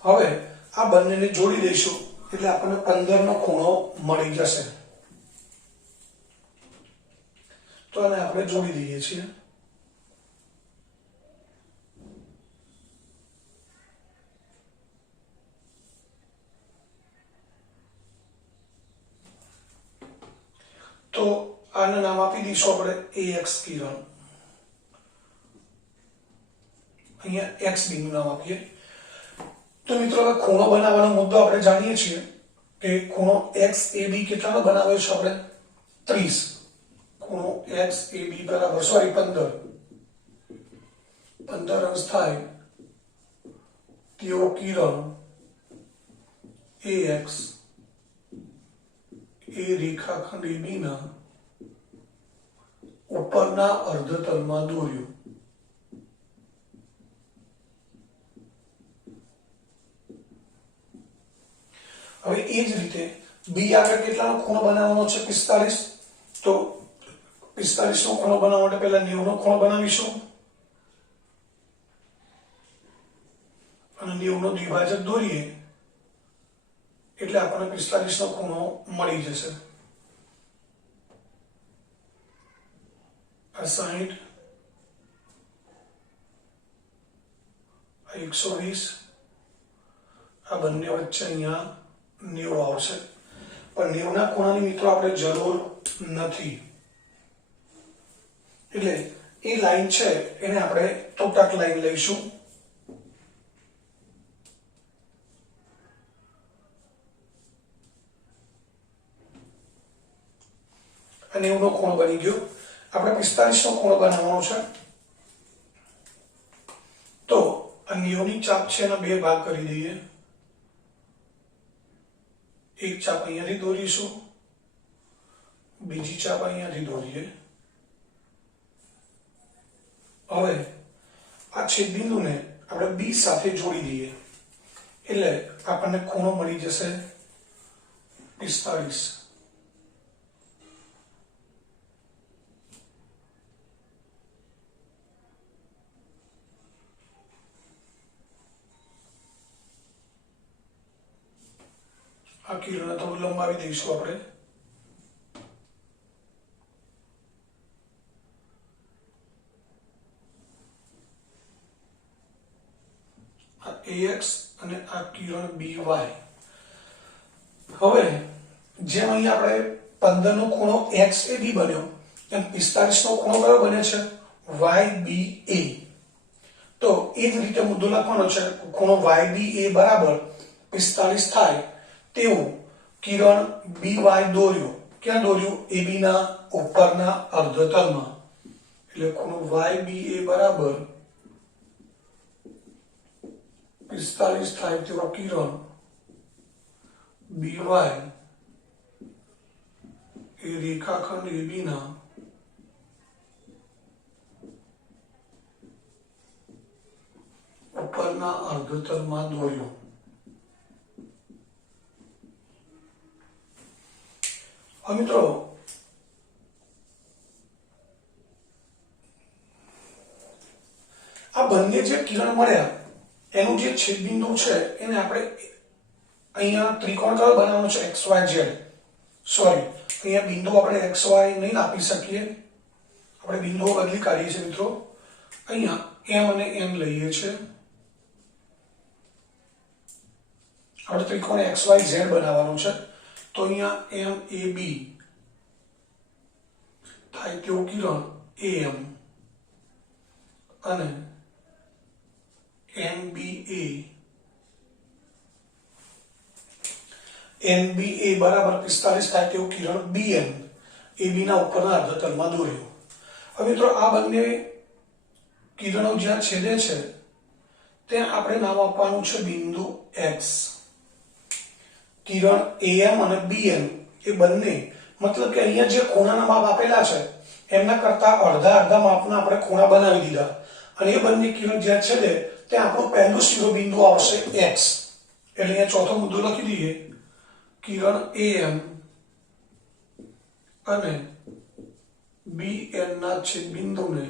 હવે આ બંનેને જોડી દઈશું એટલે આપણને 15 નો ખૂણો મળી જશે. તો આને આપણે જોડી દઈએ છીએ. તો આનું નામ આપી દઈશું આપણે AX કિરણ. અહીંયા X બિંદુ નામ આપીએ. તો મિત્રો હવે ખૂણો બનાવવાનો મુદ્દો આપણે જાણીએ છીએ કે ખૂણો XAB કેટલાનો બનાવ્યો છે આપણે 30. ખૂણો XAB બરાબર 15 અંશ થાય તેવો કિરણ AX એ રેખાખંડ AB ના ઉપરના અર્ધતલમાં દોર્યું. હવે એ જ રીતે B આગળ કેટલાનો ખૂણો બનાવવાનો છે 45. તો 45 નો ખૂણો બનાવવા માટે પહેલા 90 નો ખૂણો બનાવીશું અને 90 નો દ્વિભાજક દોરીએ એટલે આપણને 45 નો ખૂણો મળી જશે. આ 60, આ 120, આ બંને વચ્ચે અહીંયા 90 આવશે. પણ 90 ના ખૂણાની મિત્રો આપણે જરૂર નથી, એટલે એ લાઈન છે એને આપણે તૂટક લાઈન લઈશું. અને 90 નો ખૂણો બની ગયો. આપણે 45 નો ખૂણો બનાવવાનો છે. તો આ 90 ની ચાપ છે એના બે ભાગ કરી દઈએ. એક ચાપ અહીંયાથી દોરીશું, બીજી ચાપ અહીંયાથી દોરીએ. હવે આ છેદબિંદુને આપણે B સાથે જોડી દઈએ એટલે આપણને ખૂણો મળી જશે 45. આ કિરણ થોડું લંબાવી દઈશું આપણે. આ AX અને આ કિરણ BY. હવે જેમ અહીં આપણે 15 નો ખૂણો XAB બન્યો એમ 45 નો ખૂણો કયો બને છે YBA. તો એ જ રીતે મુદ્દો લખવાનો છે ખૂણો YBA બરાબર 45 થાય તેવું કિરણ BY દોર્યો. ક્યાં દોર્યું? AB ના ઉપરના અર્ધતલમાં. એટલે ખૂણો YBA બરાબર 45 થાય તેવો કિરણ BY એ રેખાખંડ AB ના ઉપરના અર્ધતલમાં દોર્યો. હવે મિત્રો આ બંને જે કિરણ મળ્યા એનું જે છેદબિંદુ છે એને આપણે અહીંયા ત્રિકોણ કયો બનાવવાનો છે XYZ. સોરી, અહીંયા બિંદુ આપણે XY નહીં આપી શકીએ, આપણે બિંદુઓ બદલી કાઢીએ છીએ મિત્રો. અહીંયા M અને N લઈએ છીએ. આપણે ત્રિકોણ XYZ બનાવવાનું છે. તો અહીંયા MAB થાય તેવું કિરણ AM અને MBA એન બી એ બરાબર 45 થાય તેવું કિરણ બીએન એ બી ના ઉપરના અર્ધતલમાં દોર્યું. હવે મિત્રો આ બંને કિરણો જ્યાં છેદે છે ત્યાં આપણે નામ આપવાનું છે બિંદુ એક્સ. કિરણ એએમ અને બીએમ એ બંને મતલબ કે અહીંયા જે ખૂણાના માપ આપેલા છે એમના કરતા અડધા માપના આપણે ખૂણા બનાવી દીધા અને એ બંને કિરણ જ્યાં છેદે ત્યાં આપણું પહેલું શિરોબિંદુ આવશે એક્સ. એટલે અહીંયા ચોથો મુદ્દો લખી દઈએ, કિરણ એએમ અને બીએન ના છેદ બિંદુને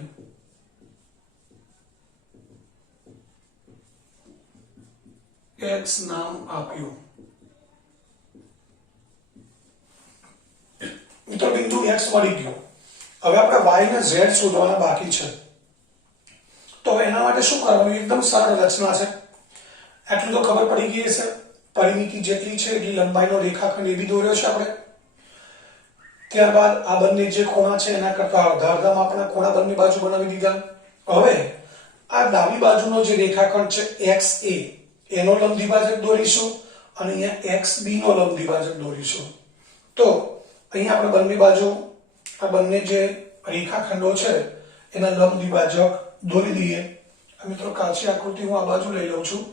એક્સ નામ આપ્યું. મિત્રો બિંદુ એક્સ મળી ગયું. હવે આપણે વાય ને ઝેડ શોધવાના બાકી છે. તો એના માટે શું કરવાનું? એકદમ સરળ રચના છે. આટલું તો ખબર પડી ગઈ હશે. પરિમિતિ જેટલી છે એટલી લંબાઈનો રેખાખંડ એ બી દોર્યો છે આપણે. ત્યારબાદ આ બંને જે ખૂણા છે એના કરતા અડધા માપના ખૂણા બંને બાજુ બનાવી દીધા. હવે આ ડાબી બાજુનો જે રેખાખંડ છે એક્સ એ એનો લંબ દ્વિભાજક દોરીશું અને અહીંયા એક્સ બી નો લંબ દ્વિભાજક દોરીશું. તો અહીંયા આપણે બંને બાજુ આ બંને જે રેખાખંડો છે એના લંબ દ્વિભાજક દોરી દઈએ. મિત્રો કાચી આકૃતિ હું આ બાજુ લઈ લઉં છું.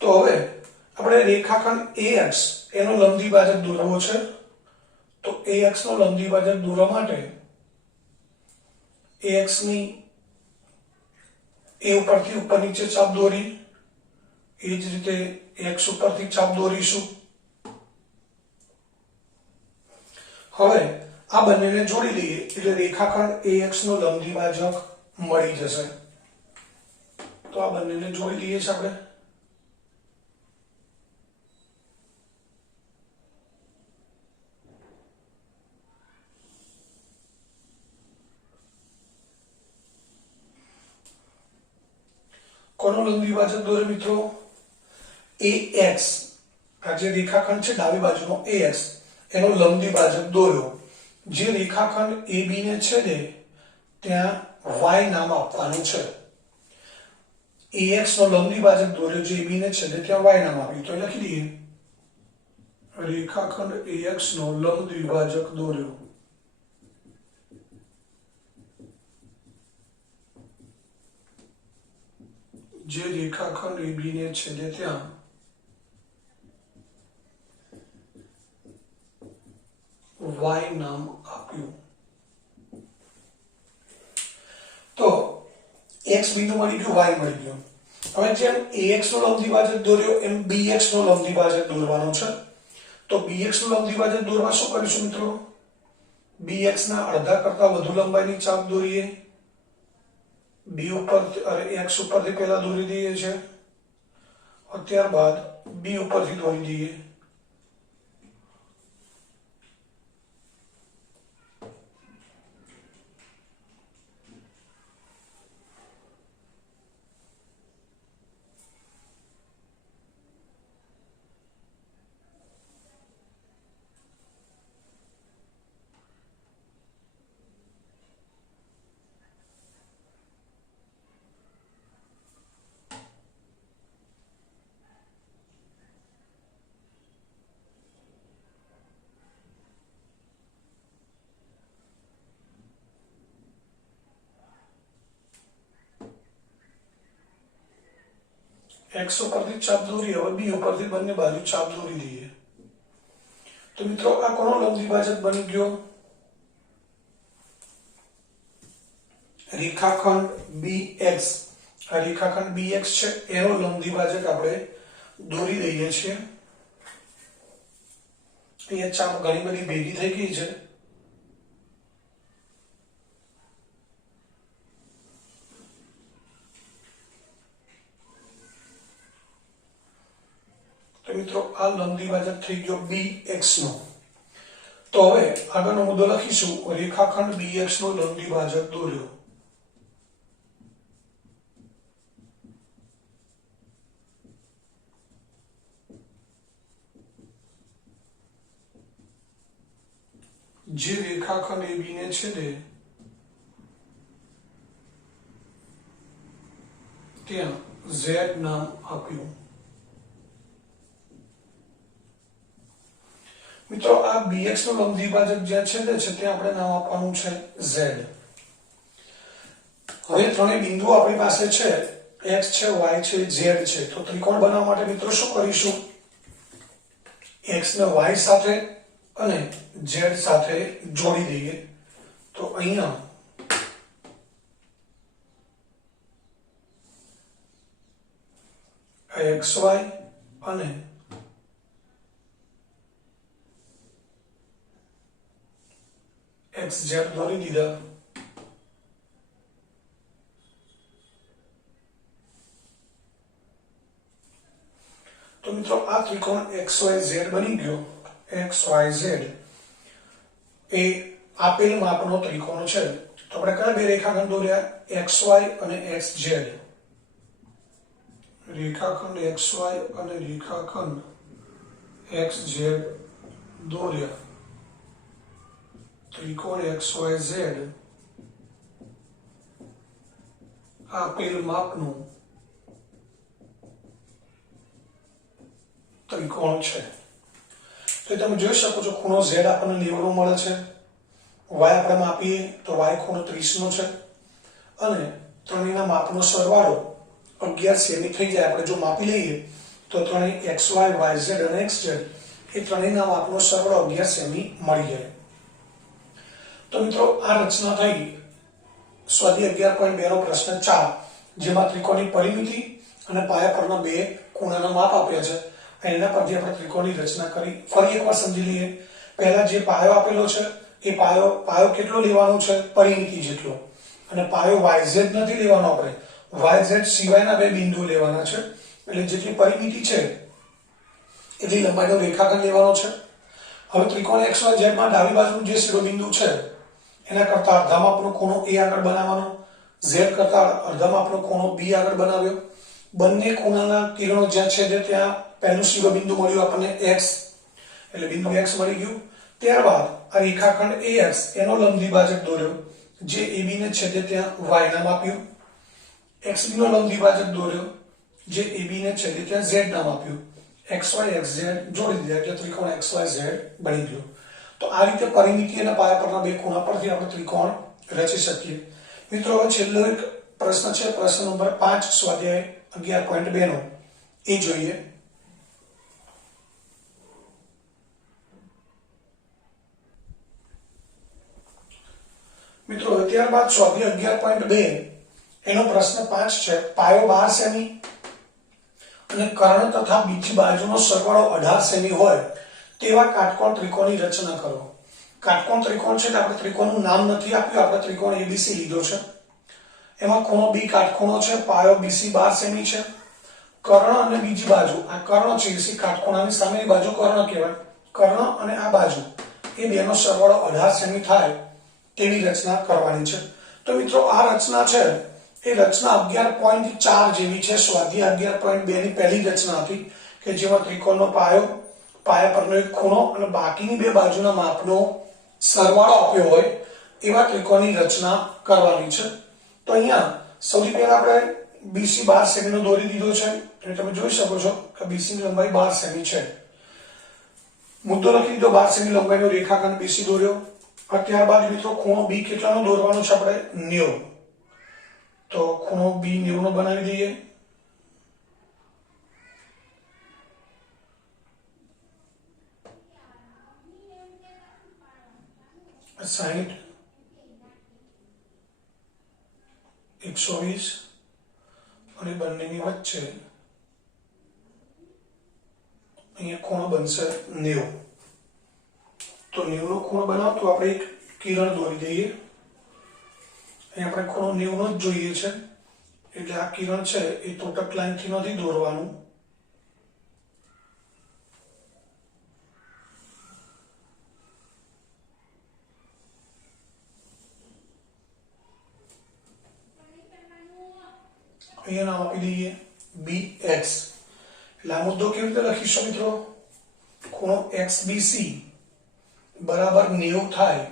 તો હવે આપણે રેખાખંડ AX એનો લંબ દ્વિભાજક દોરવો છે. તો AX નો લંબ દ્વિભાજક દોરવા માટે AX ની એ ઉપરથી ઉપર નીચે ચાપ દોરી, એ જ રીતે X ઉપરથી ચાપ દોરીશું. હવે આ બંનેને જોડી દઈએ એટલે રેખાખંડ AX નો લંબ દ્વિભાજક મળી જશે. તો આ બંનેને જોડી દઈએ છીએ આપણે. કોનો લંબ દ્વિભાજક દોરે મિત્રો? AX, આ જે રેખાખંડ છે ડાબી બાજુનો AX એનો લંબ દ્વિભાજક દોર્યો. જે રેખાખંડ AB ને છેદે ત્યાં Y નામ આપવાનું છે. AX નો લંબ દ્વિભાજક દોર્યો જે AB ને છેદે ત્યાં Y નામ આપ્યું. તો લખી દઈએ, રેખાખંડ AX નો લંબ દ્વિભાજક દોર્યો. જે રેખાખંડ AB ને છેદે ત્યાં Y નામ આપ્યું. તો X બિંદુ મળી ગયું, Y મળી ગયું. હવે જેમ AX નો લંબ દ્વિભાજક દોર્યો એમ BX નો લંબ દ્વિભાજક દોરવાનો છે. તો BX નો લંબ દ્વિભાજક દોરવા શું કરીશું મિત્રો? BX ના અડધા કરતા વધુ લંબાઈની ચાપ દોરીએ. B ઉપર અરે X ઉપરથી પહેલા દોરી દઈએ છે, ત્યારબાદ B ઉપરથી દોરી દઈએ. X ઉપરથી ચાપ દોરી, હવે B ઉપરથી બંને બાજુ ચાપ દોરી દઈએ. તો મિત્રો આ કોનો લંબ દ્વિભાજક બની ગયો? રેખાખંડ BX. આ રેખાખંડ BX છે એનો લંબ દ્વિભાજક આપણે દોરી દઈએ છીએ. અહીંયા ચાપ ઘણી બધી ભેગી થઈ ગઈ છે. મિત્રો આ લંબ દ્વિભાજક થઈ ગયો BX નો. તો હવે આગળનો મુદ્દો લખીશું, રેખાખંડ BX નો લંબ દ્વિભાજક દોર્યો. જે રેખાખંડ AB ને છેદે ત્યાં Z નામ આપ્યું। મિત્રો આ BX નું લંબ દ્વિભાજક જ્યાં છેદે છે ત્યાં આપણે નામ આપવાનું છે Z। હવે ત્રણેય બિંદુઓ આપણી પાસે છે, x છે, y છે, z છે। તો ત્રિકોણ બનાવવા માટે મિત્રો શું કરીશું? x ને y સાથે અને z સાથે જોડી દઈએ। તો અહીંયા xy અને xz દોરી દીધા। તો મિત્રો આ ત્રિકોણ XYZ બની ગયો। XYZ એ આપેલ માપનો ત્રિકોણ છે। તો આપણે કયા બે રેખાખંડ દોર્યા? XY અને XZ। રેખાખંડ XY અને રેખાખંડ XZ દોર્યા। ત્રિકોણ XYZ આપેલ માપનું ત્રિકોણ છે। તો તમે જોઈ શકો છો ખૂણો Z આપણને 90 નો મળે છે, y આપણે માપીએ તો y ખૂણો 30 નો છે અને ત્રણેયના માપનો સરવાળો 11 સેમી થઈ જાય। આપણે જો માપી લઈએ તો ત્રણેય XY, YZ અને XZ એ ત્રણેયના માપનો સરવાળો 11 સેમી મળી જાય। તો મિત્રો આ રચના થઈ સ્વાધ્યાય 11.2 નો પ્રશ્ન 4, જેમાં ત્રિકોણની પરિમિતિ અને પાયા પરના બે ખૂણાના માપ આપ્યા છે। એના પરથી આપણે ત્રિકોણની રચના કરી। ફરી એકવાર સમજી લઈએ। પહેલા જે પાયો આપેલો છે એ પાયો કેટલો લેવાનો છે? પરિમિતિ જેટલો। અને પાયો YZ નથી લેવાનો, આપણે YZ સિવાયના બે બિંદુ લેવાના છે। એટલે જેટલી પરિમિતિ છે એટલી લંબાઈનો રેખાખંડ લેવાનો છે। હવે ત્રિકોણ XYZ માં ડાબી બાજુનું જે શિરોબિંદુ છે એના કરતા અડધા માપનો ખૂણો A આગળ બનાવવાનો, Z કરતા અડધા માપનો ખૂણો B આગળ બનાવ્યો। બંને ખૂણાના કિરણો જ્યાં છેદે ત્યાં પહેલું શિરોબિંદુ મળ્યું આપણને X, એટલે બિંદુ X મળી ગયું। ત્યારબાદ આ રેખાખંડ AX એનો લંબ દ્વિભાજક દોર્યો, જે AB ને છેદે ત્યાં Y નામ આપ્યું। XB નો લંબ દ્વિભાજક દોર્યો, જે AB ને છેદે ત્યાં Z નામ આપ્યું। XY XZ જોડી દીધા એટલે ત્રિકોણ XYZ બની ગયો। તો આ રીતે પરિમિતિ અને પાયા પરના બે ખૂણા પરથી આપણે ત્રિકોણ રચી શકીએ। મિત્રો હવે છેલ્લો એક પ્રશ્ન છે, પ્રશ્ન નંબર 5 સ્વાધ્યાય 11.2 નો, એ જોઈએ। મિત્રો ત્યારબાદ સ્વાધ્યાય 11.2 એનો પ્રશ્ન 5 છે, પાયો 12 સેમી અને કર્ણ તથા બીજી બાજુનો સરવાળો 18 સેમી હોય તેવા કાટકોણ ત્રિકોણની રચના કરો। કાટકોણ ત્રિકોણ છે, આપણે ત્રિકોણનું નામ નથી આપ્યું, આપણે ત્રિકોણ ABC લીધો છે। એમાં ખૂણો B કાટખૂણો છે, પાયો BC 12 સેમી છે, કર્ણ અને બીજી બાજુ આ કર્ણ છે, AC કાટખૂણાની સામેની બાજુ કર્ણ કહેવાય। કર્ણ અને આ બાજુ એ બેનો સરવાળો 18 સેમી થાય તેવી રચના કરવાની છે। તો મિત્રો આ રચના છે એ રચના 11.4 જેવી છે। સ્વાધ્યાય 11.2 ની પહેલી રચના હતી કે જેમાં ત્રિકોણનો પાયો, પાયા પરનો એક ખૂણો અને બાકીની બે બાજુના માપનો સરવાળો આપ્યો હોય એવા ત્રિકોણની રચના કરવાની છે। તો અહીંયા સૌથી પહેલા આપણે BC 12 સેમી નો દોરી દીધો છે, એટલે તમે જોઈ શકો છો કે BC ની લંબાઈ 12 સેમી છે। મુદ્દો લખી દીધો, 12 સેમી લંબાઈનો રેખાખંડ BC દોર્યો। ત્યારબાદ મિત્રો ખૂણો B કેટલાનો દોરવાનો છે? આપણે 90। તો ખૂણો B 90 નો બનાવી દઈએ। સાઈઠ 120 અને બંનેની વચ્ચે અહીંયા ખૂણો બનશે 90। તો 90 નો ખૂણો બનાવતો આપણે એક કિરણ દોરી દઈએ। અહીં આપણે ખૂણો 90 નો જ જોઈએ છે, એટલે આ કિરણ છે એ તોટક લાઈનથી નથી દોરવાનું। અહીંયા નામ આપી દઈએ BX। એટલે આ મુદ્દો કેવી રીતે લખીશું મિત્રો? ખૂણો XBC બરાબર 90 થાય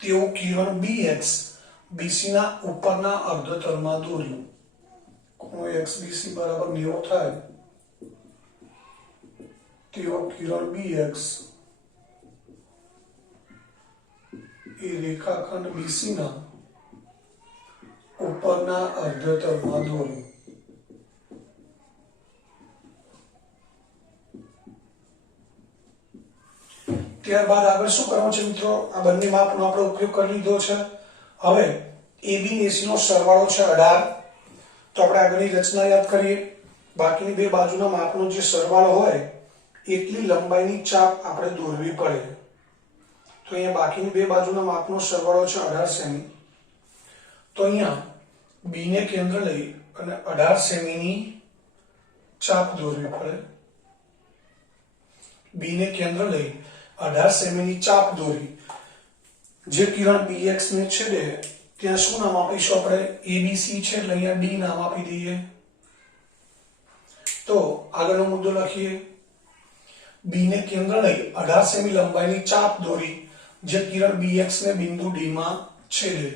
તેવું કિરણ BX BC ના ઉપરના અર્ધતલમાં દોર્યું. ખૂણો XBC બરાબર 90 થાય તેવો કિરણ BX એ રેખાખંડ BC ના ઉપરના અર્ધતલમાં દોર્યું. ત્યારબાદ આગળ શું કરવાનું છે મિત્રો? આ બંને માપનો આપણે ઉપયોગ કરી લીધો છે. હવે AB ને AC નો સરવાળો છે 18. તો આપણે આગળની રચના યાદ કરીએ. બાકીની બે બાજુના માપનો જે સરવાળો હોય એટલી લંબાઈની ચાપ આપણે દોરવી પડે. તો અહીંયા બાકીની બે બાજુના માપનો સરવાળો છે 18 સેમી. તો અહીંયા B ને કેન્દ્ર લઈ અને 18 સેમીની ચાપ દોરવી પડે. B ને કેન્દ્ર લઈ 18 સેમીની ચાપ દોરી જે કિરણ BX ને છેદે ત્યાં શું નામ આપીશું આપણે? ABC છે એટલે અહીંયા D નામ આપી દઈએ. તો આગળનો મુદ્દો લખીએ. B ને કેન્દ્ર લઈ 18 સેમી લંબાઈની ચાપ દોરી જે કિરણ BX ને બિંદુ D માં છેદે.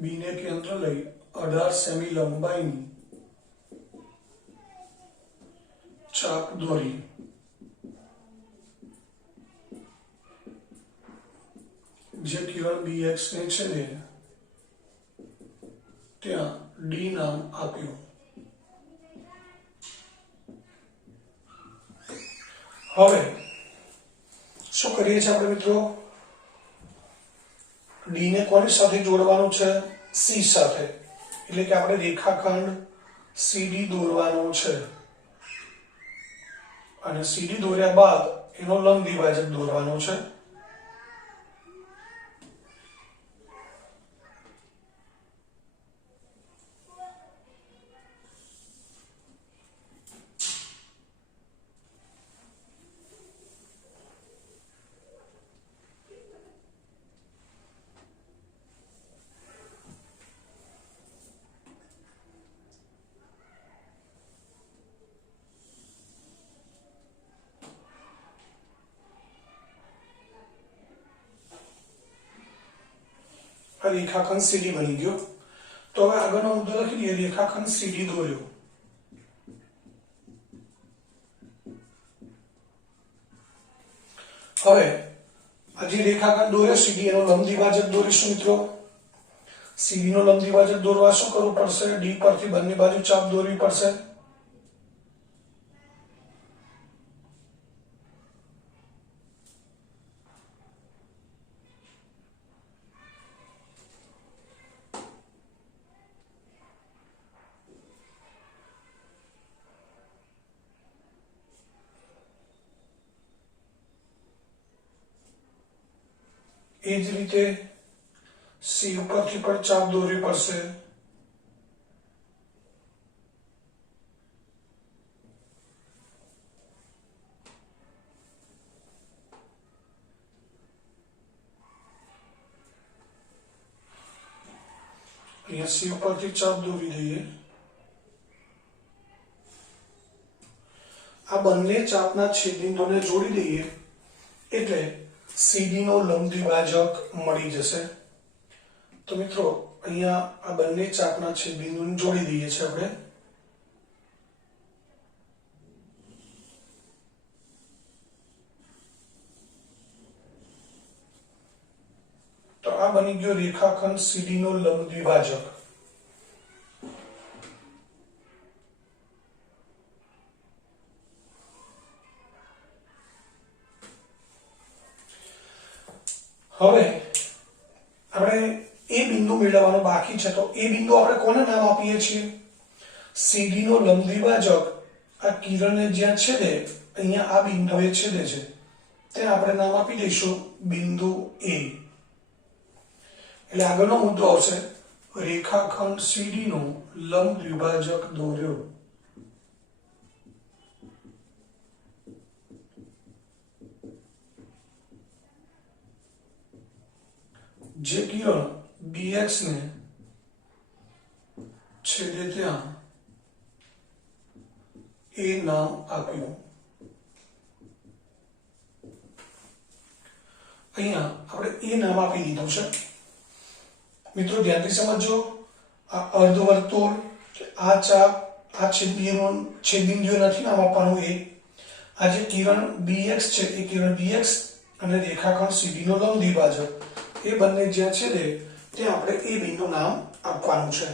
B ને કેન્દ્ર લઈ 18 સેમી લંબાઈની ચાપ દોરી જે કિરણ BX ને છેદે ત્યાં D નામ આપ્યું. હવે શું કરીએ છીએ આપણે મિત્રો? D ને કોની સાથે જોડવાનું છે? C સાથે. એટલે કે આપણે રેખાખંડ CD દોરવાનો છે અને CD દોર્યા બાદ એનો લંબ દ્વિભાજક દોરવાનો છે. રેખાખંડ CD બની ગયો. તો હવે આગળનો મુદ્દો લખી દઈએ. રેખાખંડ CD દોર્યો. હવે આ જે રેખાખંડ દોર્યો CD એનો લંબ દ્વિભાજક દોરીશું મિત્રો. CD નો લંબ દ્વિભાજક દોરવા શું કરવું પડશે? D પરથી બંને બાજુ ચાપ દોરવી પડશે. એ જ રીતે C ઉપરથી પણ ચાપ દોરવી પડશે. અહીંયા C ઉપરથી ચાપ દોરી દઈએ. આ બંને ચાપના છેદબિંદુને જોડી દઈએ એટલે CD નો લંબ દ્વિભાજક મળી જશે. તો મિત્રો અહીંયા આ બંને ચાપના છેદબિંદુને જોડી દઈએ છીએ આપણે. તો આ બની ગયો રેખાખંડ CD નો લંબ દ્વિભાજક. હવે આપણે એ બિંદુ મેળવવાનો બાકી છે. તો એ બિંદુ આપણે કોને નામ આપીએ છીએ? CD નો લંબ દ્વિભાજક આ કિરણને જ્યાં છેદે અહીંયા આ બિંદુએ છેદે છે તેને આપણે નામ આપી દઈશું બિંદુ A. એટલે આગળનો મુદ્દો આવશે રેખાખંડ CD નો લંબ દ્વિભાજક દોર્યો. જે કિરણ BX ને છેદે ત્યાં એ નામ આપ્યું. અહીંયા આપણે એ નામ આપી દીધું છે. મિત્રો ધ્યાનથી સમજો, આ અર્ધવર્તુળ, આ ચાપ, આ છેદબિંદુએ નથી નામ આપવાનું એ. આ જે કિરણ BX છે એ કિરણ BX અને રેખાખંડ CD નો લંબ દ્વિભાજક એ બંને જ્યાં છેદે ત્યાં આપણે AB નું નામ આપવાનું છે.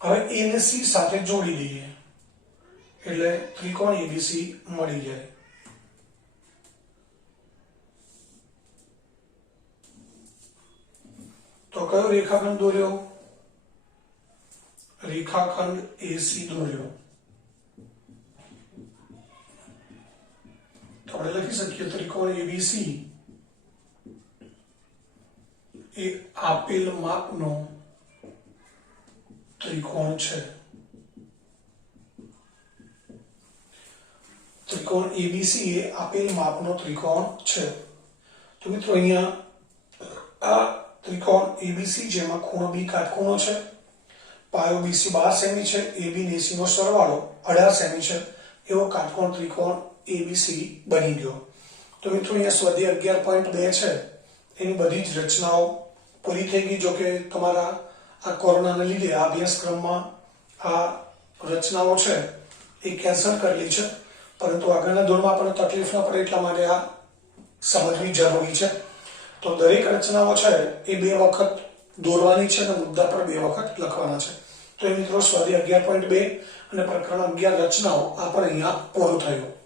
હવે A ને C સાથે જોડી દઈએ એટલે ત્રિકોણ ABC મળી જાય. તો કયો રેખાખંડ દોર્યો? રેખાખંડ AC દોર્યો. તો આપણે લખી શકીએ ત્રિકોણ ABC એ આપેલ માપનો ત્રિકોણ છે. ત્રિકોણ ABC એ આપેલ માપનો ત્રિકોણ છે. તો મિત્રો અહીંયા આ ત્રિકોણ ABC જેમાં ખૂણો B કાટખૂણો છે, પાયો BC 12 સેમી છે, AB અને AC નો સરવાળો 18 સેમી છે, એવો કાટકોણ ત્રિકોણ ABC બની ગયો. તો મિત્રો અહીંયા સ્વાધ્યાય 11.2 છે એની બધી જ રચનાઓ પૂરી થઈ ગઈ. જો કે તમારા આ કોરોનાને લીધે આ અભ્યાસક્રમમાં આ રચનાઓ છે એ કેન્સલ કરેલી છે, પરંતુ આગળના ધોરણમાં આપણને તકલીફ ન પડે એટલા માટે આ સમજવી જરૂરી છે. તો દરેક રચનાઓ છે એ 2 વખત દોરવાની છે અને મુદ્દા પર 2 વખત લખવાના છે. તો એ મિત્રો સ્વાધ્યાય 11.2 અને પ્રકરણ 11 રચનાઓ આ પણ અહીંયા પૂરું થયું.